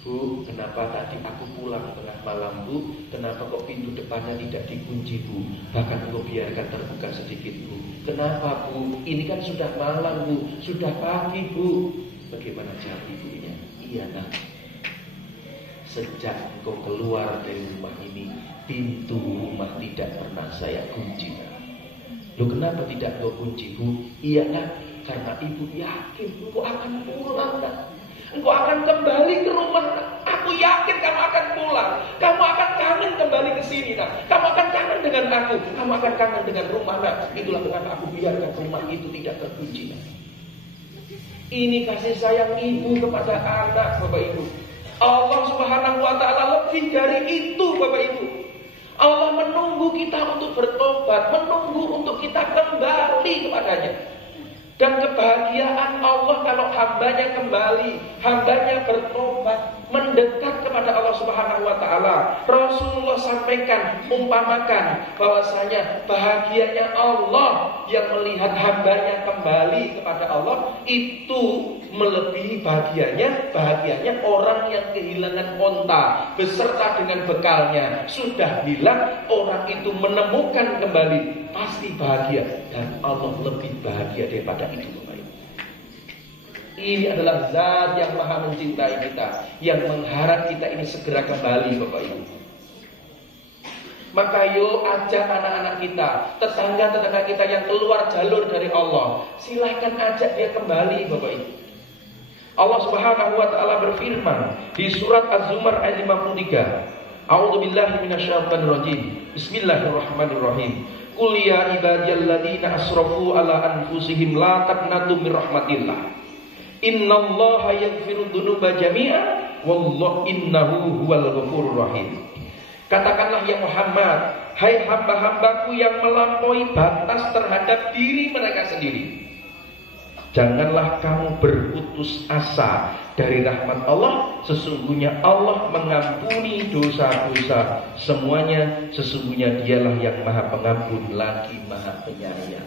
Bu, kenapa tadi aku pulang tengah malam Bu? Kenapa kok pintu depannya tidak dikunci Bu? Bahkan kau biarkan terbuka sedikit Bu. Kenapa Bu? Ini kan sudah malam Bu, sudah pagi Bu." Bagaimana jawab ibunya? "Iya nak, sejak kau keluar dari rumah ini, pintu rumah tidak pernah saya kunci. Loh kenapa tidak kau kunci Bu?" "Iya nak, karena ibu yakin engkau akan pulang nak. Engkau akan kembali ke rumah nak. Aku yakin kamu akan pulang. Kamu akan kangen kembali ke sini nak. Kamu akan kangen dengan aku. Kamu akan kangen dengan rumah nak. Itulah kenapa aku biarkan rumah itu tidak terkunci nak." Ini kasih sayang ibu kepada anak Bapak Ibu. Allah Subhanahu wa taala lebih dari itu Bapak Ibu. Allah menunggu kita untuk bertobat, menunggu untuk kita kembali kepadanya. Dan kebahagiaan Allah kalau hambanya kembali, hambanya bertobat, mendekat kepada Allah Subhanahu wa taala. Rasulullah sampaikan, umpamakan bahwasanya bahagianya Allah yang melihat hambanya kembali kepada Allah itu melebihi bahagianya orang yang kehilangan onta beserta dengan bekalnya. Sudah bilang orang itu menemukan kembali, pasti bahagia, dan Allah lebih bahagia daripada itu Bapak Ibu. Ini adalah zat yang maha mencintai kita, yang mengharap kita ini segera kembali Bapak Ibu. Maka yuk ajak anak-anak kita, tetangga-tetangga kita yang keluar jalur dari Allah, silahkan ajak dia kembali, Bapak Ibu. Allah Subhanahu wa taala berfirman di surat Az-Zumar ayat 53. A'udzubillahi minasyaitonir rajim. Bismillahirrahmanirrahim. Qul ya ibadiyalladzina asrafu ala anfusihim la taqnatu mir rahmatillah. Innallaha yaghfiru dzunuba jami'a wallahu innahu huwal ghafurur rahim. Katakanlah ya Muhammad, hai hamba-hambaku yang melampaui batas terhadap diri mereka sendiri, janganlah kamu berputus asa dari rahmat Allah. Sesungguhnya Allah mengampuni dosa-dosa semuanya. Sesungguhnya dialah yang maha pengampun lagi maha penyayang.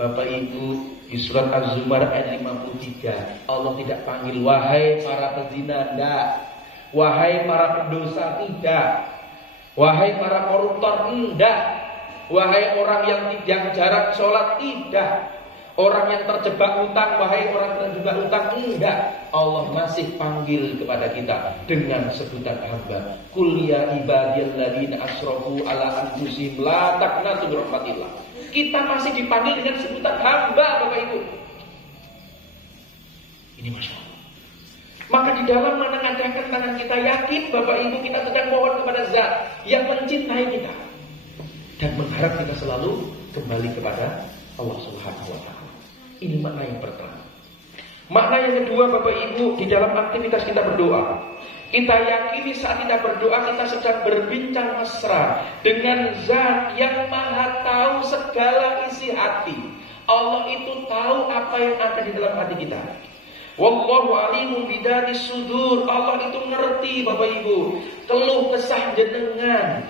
Bapak Ibu, di surat Az-Zumar ayat 53, Allah tidak panggil wahai para pezina, tidak. Wahai para pendosa, tidak. Wahai para koruptor, tidak. Wahai orang yang tidak jarak sholat, tidak. Orang yang terjebak hutang, wahai orang terjebak hutang, tidak. Allah masih panggil kepada kita dengan sebutan hamba. Qul ya ibadiyalladzina asrafu ala anfusihim la taqnatu min rahmatillah. Kita masih dipanggil dengan sebutan hamba, Bapak Ibu. Ini Masya Allah. Maka di dalam menengadahkan tangan kita, yakin Bapak Ibu kita sedang mohon kepada Zat yang mencintai kita dan mengharap kita selalu kembali kepada Allah Subhanahu wa taala. Ini makna yang pertama. Makna yang kedua, Bapak Ibu, di dalam aktivitas kita berdoa, kita yakini saat kita berdoa kita sedang berbincang mesra dengan Zat yang Maha tahu segala isi hati. Allah itu tahu apa yang ada di dalam hati kita. Wallahu alimun bidatis sudur. Allah itu ngerti, Bapak Ibu, keluh kesah jenengan,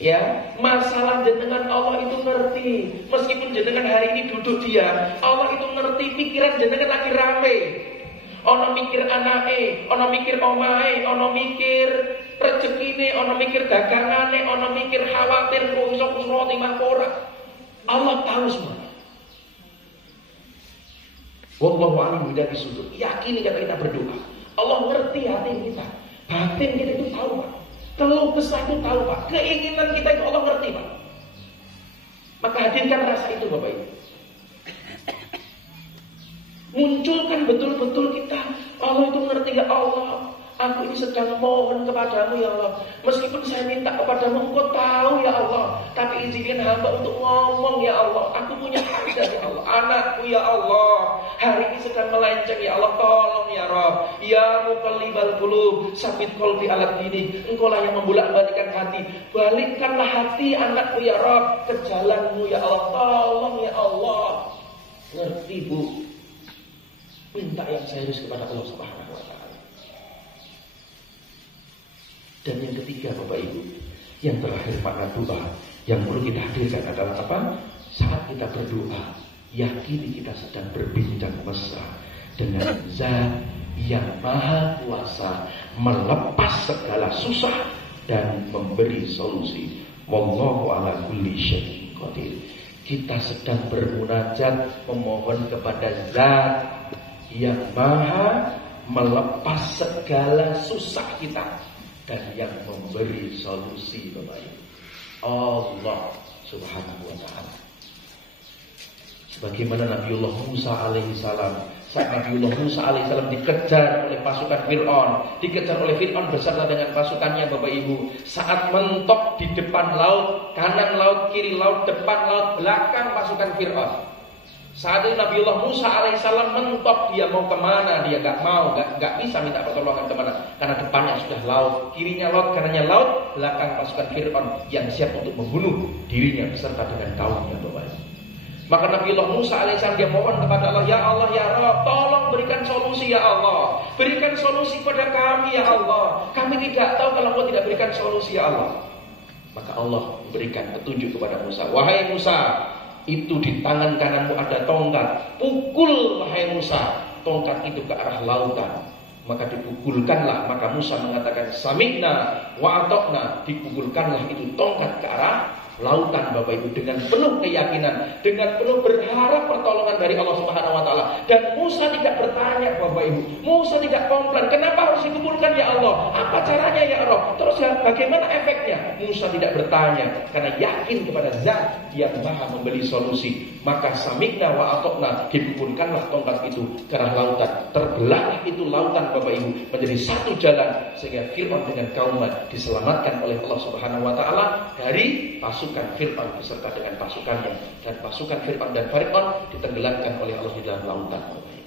ya, masalah jenengan Allah itu ngerti. Meskipun jenengan hari ini duduk diam, Allah itu ngerti pikiran jenengan lagi rame. Ono mikir anake, ono mikir omahe, ono mikir rezekine, ono mikir dagangane, ono mikir khawatir iso kusroti mangkora. Allah tahu semua. Wallahu a'lam bidzatis sudur. Yakini ketika kita berdoa, Allah ngerti hati kita. Batin kita itu tahu, Pak. Keluh kesah itu tahu, Pak. Keinginan kita itu Allah ngerti, Pak. Maka hadirkan rasa itu, Bapak Ibu. Munculkan betul-betul kita, Allah itu ngerti, ya Allah, aku ini sedang mohon kepadamu ya Allah. Meskipun saya minta kepadamu, Engkau tahu ya Allah, tapi izinkan hamba untuk ngomong ya Allah. Aku punya hajat ya Allah, anakku ya Allah hari ini sedang melenceng ya Allah, tolong ya Rabb. Ya muqallibal qulub, sabit qalbi ala dinik. Engkau lah yang membolak-balikkan hati, balikkanlah hati anakku ya Rabb ke jalanmu ya Allah. Tolong ya Allah. Ngerti Bu, minta yang serius kepada Allah Subhanahu wa taala. Dan yang ketiga, Bapak Ibu, yang terakhir makna doa yang perlu kita hadirkan adalah apa? Saat kita berdoa, yakini kita sedang berbincang mesra dengan Zat yang Maha Kuasa melepas segala susah dan memberi solusi. Wallahu ala kulli syai'in qadir. Kita sedang bermunajat memohon kepada Zat yang Maha melepas segala susah kita dan yang memberi solusi, Bapak Ibu. Allah Subhanahu wa taala. Sebagaimana Nabiullah Musa alaihissalam, saat Nabiullah Musa alaihissalam dikejar oleh pasukan Fir'aun, dikejar oleh Fir'aun beserta dengan pasukannya, Bapak Ibu, saat mentok di depan laut, kanan laut, kiri laut, depan laut, belakang pasukan Fir'aun. Saat itu Nabiullah Musa alaihissalam mentok, dia mau kemana? Dia nggak bisa minta pertolongan kemana, karena depannya sudah laut, kirinya laut, kanannya laut, belakang pasukan Fir'aun yang siap untuk membunuh dirinya beserta dengan kaumnya, Bapak Ibu. Maka Nabiullah Musa alaihissalam dia mohon kepada Allah, ya Allah ya Rabb, tolong berikan solusi ya Allah, berikan solusi pada kami ya Allah. Kami tidak tahu kalau Engkau tidak berikan solusi ya Allah. Maka Allah memberikan petunjuk kepada Musa, wahai Musa, itu di tangan kananmu ada tongkat, pukul wahai Musa tongkat itu ke arah lautan. Maka dipukulkanlah, maka Musa mengatakan sami'na wa ata'na, dipukulkanlah itu tongkat ke arah lautan Bapak Ibu dengan penuh keyakinan, dengan penuh berharap pertolongan dari Allah Subhanahu wa taala. Dan Musa tidak bertanya Bapak Ibu, Musa tidak komplain, kenapa harus dikumpulkan ya Allah? Apa caranya ya Allah? Terus ya bagaimana efeknya? Musa tidak bertanya karena yakin kepada Zat yang Maha memberi solusi. Maka samikna wa atokna, dikumpulkanlah tongkat itu ke arah lautan. Terbelahlah itu lautan Bapak Ibu menjadi satu jalan sehingga Fir'aun dengan kaumnya diselamatkan oleh Allah Subhanahu wa taala dari pasukan Fir'aun beserta dengan pasukannya, dan pasukan Fir'aun dan Fir'aun ditenggelamkan oleh Allah di dalam lautan Bapak Ibu.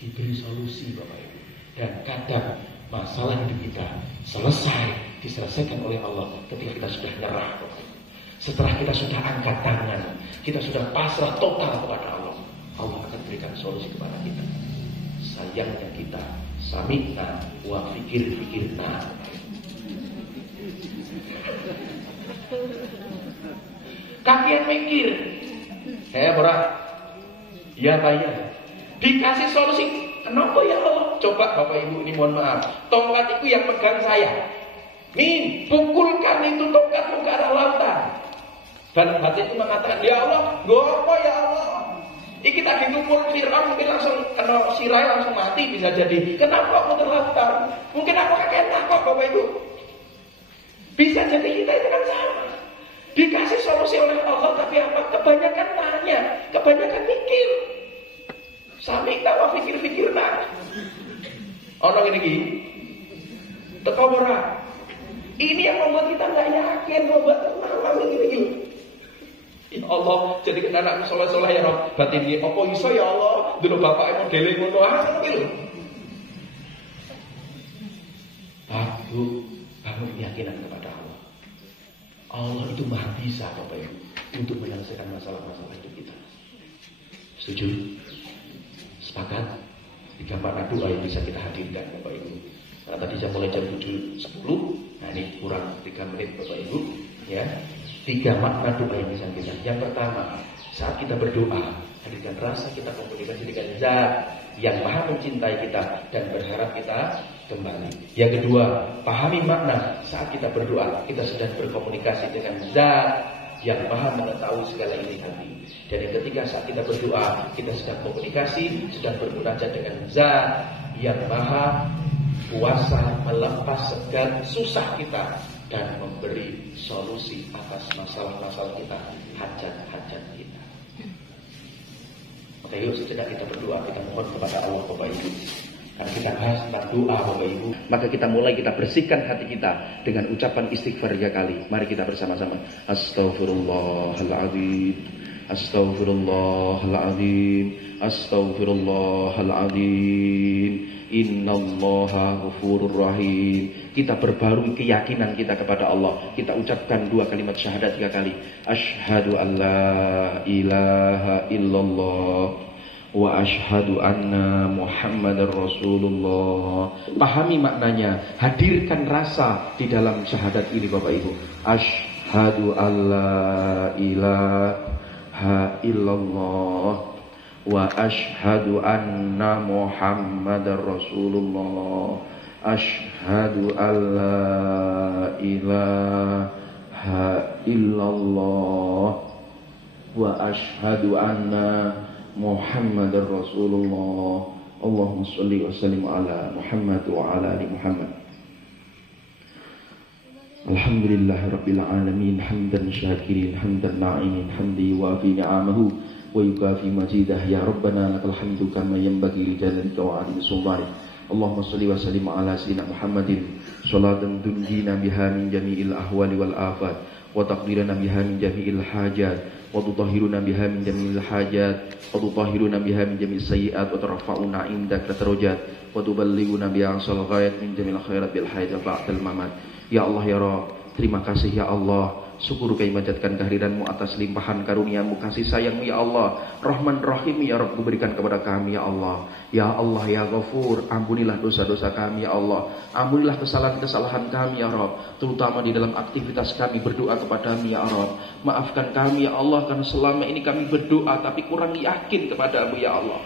Diberi solusi Bapak Ibu. Dan kadang masalah hidup kita diselesaikan oleh Allah ketika kita sudah nyerah Bapak Ibu. Setelah kita sudah angkat tangan, kita sudah pasrah total kepada Allah, Allah akan berikan solusi kepada kita. Sayangnya kita samikna wa fikirna. Kakian mikir, berat, ya bayar, dikasih solusi, kenapa ya Allah? Coba Bapak Ibu ini mohon maaf, tongkat itu yang pegang saya, pukulkan itu tongkatmu ke arah lautan. Dan hati itu mengatakan, ya Allah, apa ya Allah? Iki tak dikumpul Fir'aun mungkin langsung kena sirai langsung mati bisa jadi. Kenapa aku terlantar? Mungkin aku kakek takut Bapak Ibu. Bisa jadi kita itu kan sama. Dikasih solusi oleh Allah tapi apa? Kebanyakan tanya, kebanyakan mikir. Samik tawa pikir-pikir nah. Orang ini teko ora. Ini yang membuat kita nggak yakin membuat tenang ini. Ya Allah, jadi anakku soleh-soleh ya Rob. Batin ini, apa iso ya Allah? Dulu bapak modele ngono gitu. Bangun keyakinan kepada Allah. Allah itu maha bisa Bapak Ibu untuk menyelesaikan masalah-masalah hidup kita. Setuju? Sepakat? 3 makna doa yang bisa kita hadirkan Bapak Ibu. Nah, tadi saya mulai jam 7.10. Nah ini kurang 3 menit Bapak Ibu. Ya. 3 makna doa yang bisa kita. Yang pertama, saat kita berdoa, hadirkan rasa kita komunikasi dengan Zat yang maha mencintai kita dan berharap kita kembali. Yang kedua, pahami makna saat kita berdoa, kita sedang berkomunikasi dengan Zat yang maha mengetahui segala isi hati. Dan yang ketiga, saat kita berdoa, kita sedang komunikasi, sedang bermunajat dengan Zat yang maha kuasa melepas segala susah kita dan memberi solusi atas masalah-masalah kita, hajat-hajat kita. Maka yuk sejenak kita berdoa, kita mohon kepada Allah Bapak Ibu. Karena kita bahas tentang doa Bapak Ibu, maka kita bersihkan hati kita dengan ucapan istighfar 3 kali. Mari kita bersama-sama. Astaghfirullahaladzim, astaghfirullahaladzim, astaghfirullahaladzim. Innallaha ghafurur rahim. Kita berbarui keyakinan kita kepada Allah. Kita ucapkan 2 kalimat syahadat 3 kali. Asyhadu an la ilaha illallah wa asyhadu anna Muhammadar Rasulullah. Pahami maknanya, hadirkan rasa di dalam syahadat ini Bapak Ibu. Asyhadu an la ilaha illallah wa asyhadu anna Muhammadar Rasulullah. Asyhadu an la ilaha illallah wa asyhadu anna Muhammadar Rasulullah. Allahumma sholli wa sallim ala Muhammad wa ala ali Muhammad. Alhamdulillahirabbil alamin, hamdan syakirin, hamdan na'imin, hamdi wa fi ni'amahu wa yukafi majidah. Ya Rabbana lakal hamdu kama yanbaghi li jalalika wa 'azimi sultanik. Allahumma shalli wa sallim ala sayyidina Muhammadin sholatan tunjina biha min jami'il ahwali wal afat wa taqdirana biha min jami'il hajat wa tutahhiruna biha min jami'il hajat wa tutahhiruna biha min jami'is sayyi'at wa tarfa'una indaka darajat wa tuballighuna biha aqsal ghayat min jami'il khairat bil hayat ba'dal mamat. Ya Allah ya Rabb, terima kasih ya Allah. Syukur kami manjatkan kehadiranmu atas limpahan karuniamu, kasih sayangmu ya Allah. Rahman Rahim ya Rabb, berikan kepada kami ya Allah. Ya Allah ya Ghafur, ampunilah dosa-dosa kami ya Allah. Ampunilah kesalahan-kesalahan kami ya Rabb, terutama di dalam aktivitas kami berdoa kepadamu ya Rabb. Maafkan kami ya Allah, karena selama ini kami berdoa tapi kurang yakin kepadamu ya Allah.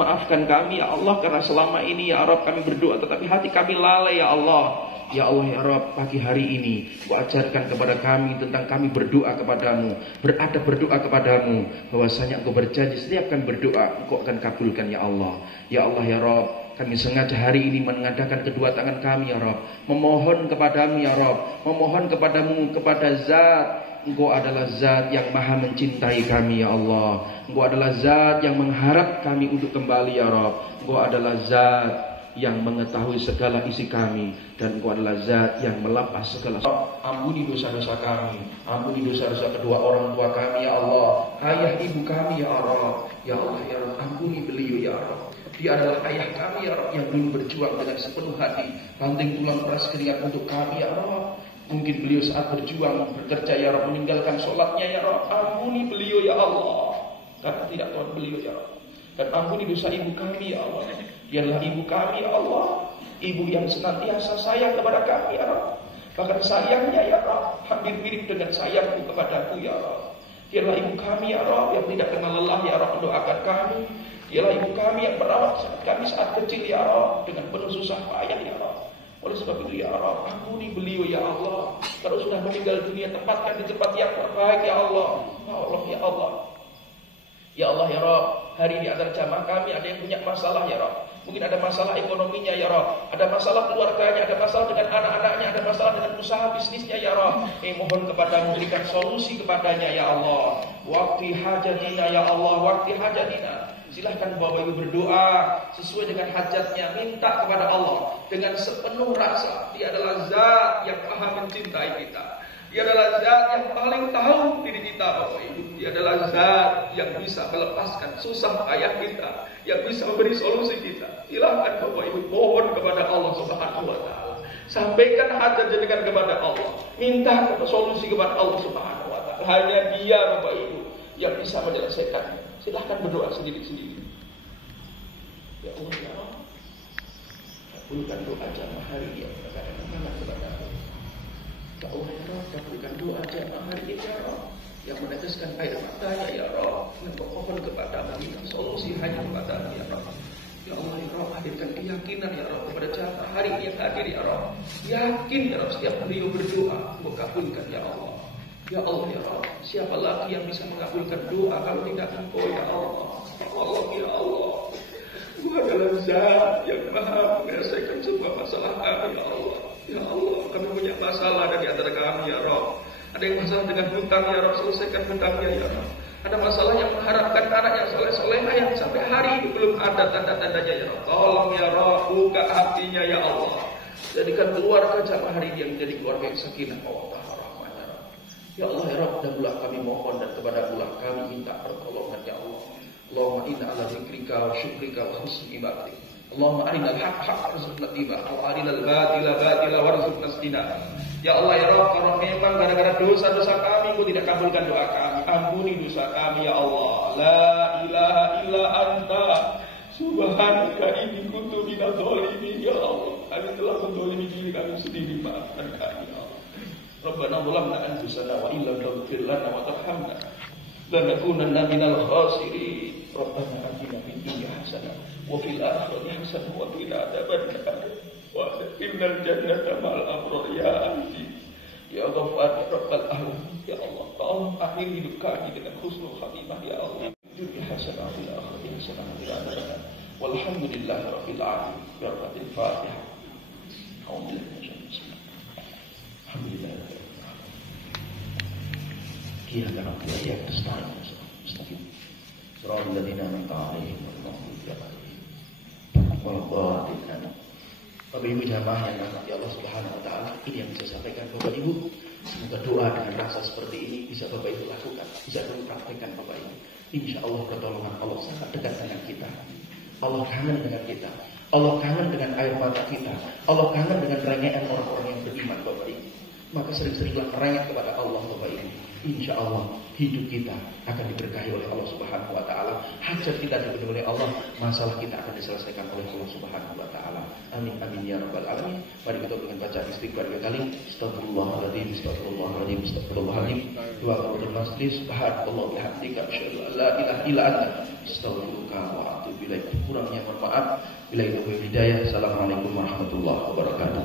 Maafkan kami ya Allah, karena selama ini ya Rabb kami berdoa tetapi hati kami lalai ya Allah. Ya Allah ya Rabb, pagi hari ini Engkau ajarkan kepada kami tentang kami berdoa kepadamu, beradab berdoa kepadamu, bahwasanya Engkau berjanji setiap kami berdoa Engkau akan kabulkan ya Allah. Ya Allah ya Rabb, kami sengaja hari ini mengadakan kedua tangan kami ya Rabb, memohon kepadamu ya Rabb, memohon kepadamu, kepada Zat. Engkau adalah Zat yang maha mencintai kami ya Allah. Engkau adalah Zat yang mengharap kami untuk kembali ya Rabb. Engkau adalah Zat yang mengetahui segala isi kami, dan Engkau adalah Zat yang melepas segala. Ampuni dosa-dosa kami, ampuni dosa-dosa kedua orang tua kami ya Allah, ayah ibu kami ya Allah. Ya Allah ya Rabb, ampuni beliau ya Rabb. Dia adalah ayah kami ya Rabb, yang dulu berjuang dengan sepenuh hati, banting tulang peras keringat untuk kami ya Rabb. Mungkin beliau saat berjuang bekerja ya Rabb, meninggalkan sholatnya ya Rabb. Ampuni beliau ya Allah, karena tidak tahu beliau ya Rabb. Dan ampuni dosa ibu kami ya Allah. Dia adalah ibu kami ya Allah, ibu yang senantiasa sayang kepada kami ya Rabb. Bahkan sayangnya ya Rabb hampir mirip dengan sayangku kepadaku ya Rabb. Dia adalah ibu kami ya Rabb, yang tidak kenal lelah ya Rabb mendoakan kami. Dia adalah ibu kami yang merawat kami saat kecil ya Rabb, dengan penuh susah payah ya Rabb. Oleh sebab itu ya Rabb, ampuni beliau ya Allah. Kalau sudah meninggal dunia, tempatkan di tempat yang terbaik ya Allah. Ya Allah ya Allah. Ya Allah ya Rabb, hari ini antara jamaah kami ada yang punya masalah ya Rabb. Mungkin ada masalah ekonominya ya Rabb, ada masalah keluarganya, ada masalah dengan anak-anaknya, ada masalah dengan usaha bisnisnya ya Rabb. Mohon kepadamu berikan solusi kepadanya ya Allah. Waqti hajatina ya Allah, waqti hajatina. Silahkan Bapak Ibu berdoa sesuai dengan hajatnya, minta kepada Allah dengan sepenuh rasa. Dia adalah Zat yang maha mencintai kita. Dia adalah Zat yang paling tahu diri kita Bapak Ibu. Dia adalah Zat yang bisa melepaskan susah payah kita, yang bisa memberi solusi kita. Silahkan Bapak Ibu mohon kepada Allah Subhanahu wa taala. Sampaikan hajat jenengan kepada Allah, minta solusi kepada Allah Subhanahu wa taala. Hanya Dia Bapak Ibu yang bisa menyelesaikannya. Silahkan berdoa sendiri-sendiri. Ya Allah ya Allah, kabulkan doa jamaah hari ini yang menegakkan kepada Allah. Ya Allah ya Allah, kabulkan doa jamaah hari ini ya Allah, yang meneteskan air matanya ya Allah, yang mohon kepadamu minta solusi hanya kepadamu ya Allah. Ya Allah ya Allah, hadirkan keyakinan ya Allah kepada jamaah hari ini yang hadir ya Allah. Yakin dalam setiap beliau berdoa, Engkau kabulkan ya Allah. Ya Allah ya Allah, siapa lagi yang bisa mengabulkan doa kalau tidak Engkau ya Allah. Ya Allah ya Allah, Engkau adalah Zat yang maha menyelesaikan semua masalah kami ya Allah. Ya Allah, kami punya masalah di antara kami ya Rabb. Ada yang masalah dengan hutang ya Rabb, selesaikan hutangnya ya Rabb. Ada masalah yang mengharapkan anak yang soleh-solehah yang sampai hari ini belum ada tanda-tandanya ya Rabb. Tolong ya Rabb, buka hatinya ya Allah. Jadikan keluarga jamaah hari ini yang menjadi keluarga yang sakinah Allah. Ya Allah ya Rabb, dan kami mohon dan kepada kami minta pertolongan ya Allah. Allahumma inna ala zikrika wa syukrika wa husni ibadatik. Allahumma arinal haqqa warzuqna ittiba'ah wa arinal batila warzuqna istinabah. Ya Allah ya Rabb, kalau memang gara-gara dosa-dosa kami Engkau tidak kabulkan doa kami, ampuni dosa kami ya Allah. La ilaha illa anta subhanaka inni kuntu minadh dhalimin. Ya Allah, kami telah menzalimi diri kami sendiri, maafkan kami ya Allah. Rabbana zalamna anfusana wa illam taghfir lana wa tarhamna lanakunanna minal khasirin. Rabbana atina fid dunya hasanah wa fil akhirati hasanah wa qina adzabannar wa adkhilnal jannata ma'al abrar ya aziz ya Ghaffar ya Rabbal alamin. Ya Allah, tolong akhir hidup kami dengan husnul khatimah ya Allah. Dunya hasanah wa fil akhirati hasanah wa qina adzabannar. Walhamdulillahi rabbil alamin. Ya Rabbil Fatihah. Alhamdulillah. Alhamdulillah. Iya karena dia kestaraan mustaqim. Surah Al-Ladina Menta'alihim Wal-Qawatin. Bapak Ibu jamaah yang dirahmati Allah Subhanahu wa taala, ini yang bisa sampaikan Bapak Ibu. Semoga doa dengan rasa seperti ini bisa Bapak Ibu lakukan, bisa Bapak praktekkan Bapak Ibu. Insya Allah pertolongan Allah sangat dekat dengan kita. Allah kangen dengan kita. Allah kangen dengan air mata kita. Allah kangen dengan rengean orang-orang yang beriman Bapak Ibu. Maka sering-seringlah merengek kepada Allah Bapak Ibu. Insya Allah hidup kita akan diberkahi oleh Allah Subhanahu wa taala. Hajat kita dipenuhi oleh Allah, masalah kita akan diselesaikan oleh Allah Subhanahu wa taala. Amin amin ya rabbal alamin. Mari kita dengan baca istighfar 3 kali. Astagfirullahaladzim, astagfirullahaladzim, astagfirullahaladzim. Dua kali majlis. Subhanallah bihamdika asyhadu an la ilaha illa anta astaghfiruka wa atubu ilaik. Kurangnya mohon maaf. Bila itu hidayah. Assalamualaikum warahmatullahi wabarakatuh.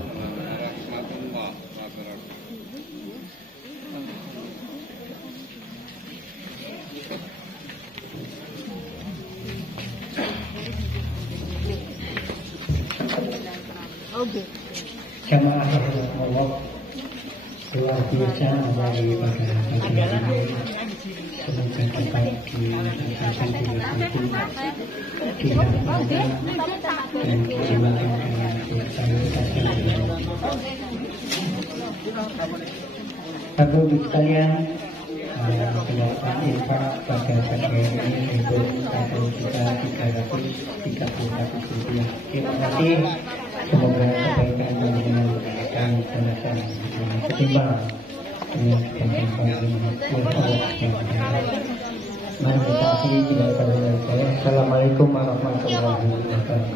Jamaah Allah luar biasa daripada pagi ini. Semoga dapat dilakukan dihafalkan dan digunakan dengan Bapak Ibu sekalian, penyaluran infak pada pagi ini itu Rp1.331. Terima kasih. Semoga kebaikan dan menyenangkan dan ketimbang dengan kebaikan Assalamualaikum warahmatullahi wabarakatuh.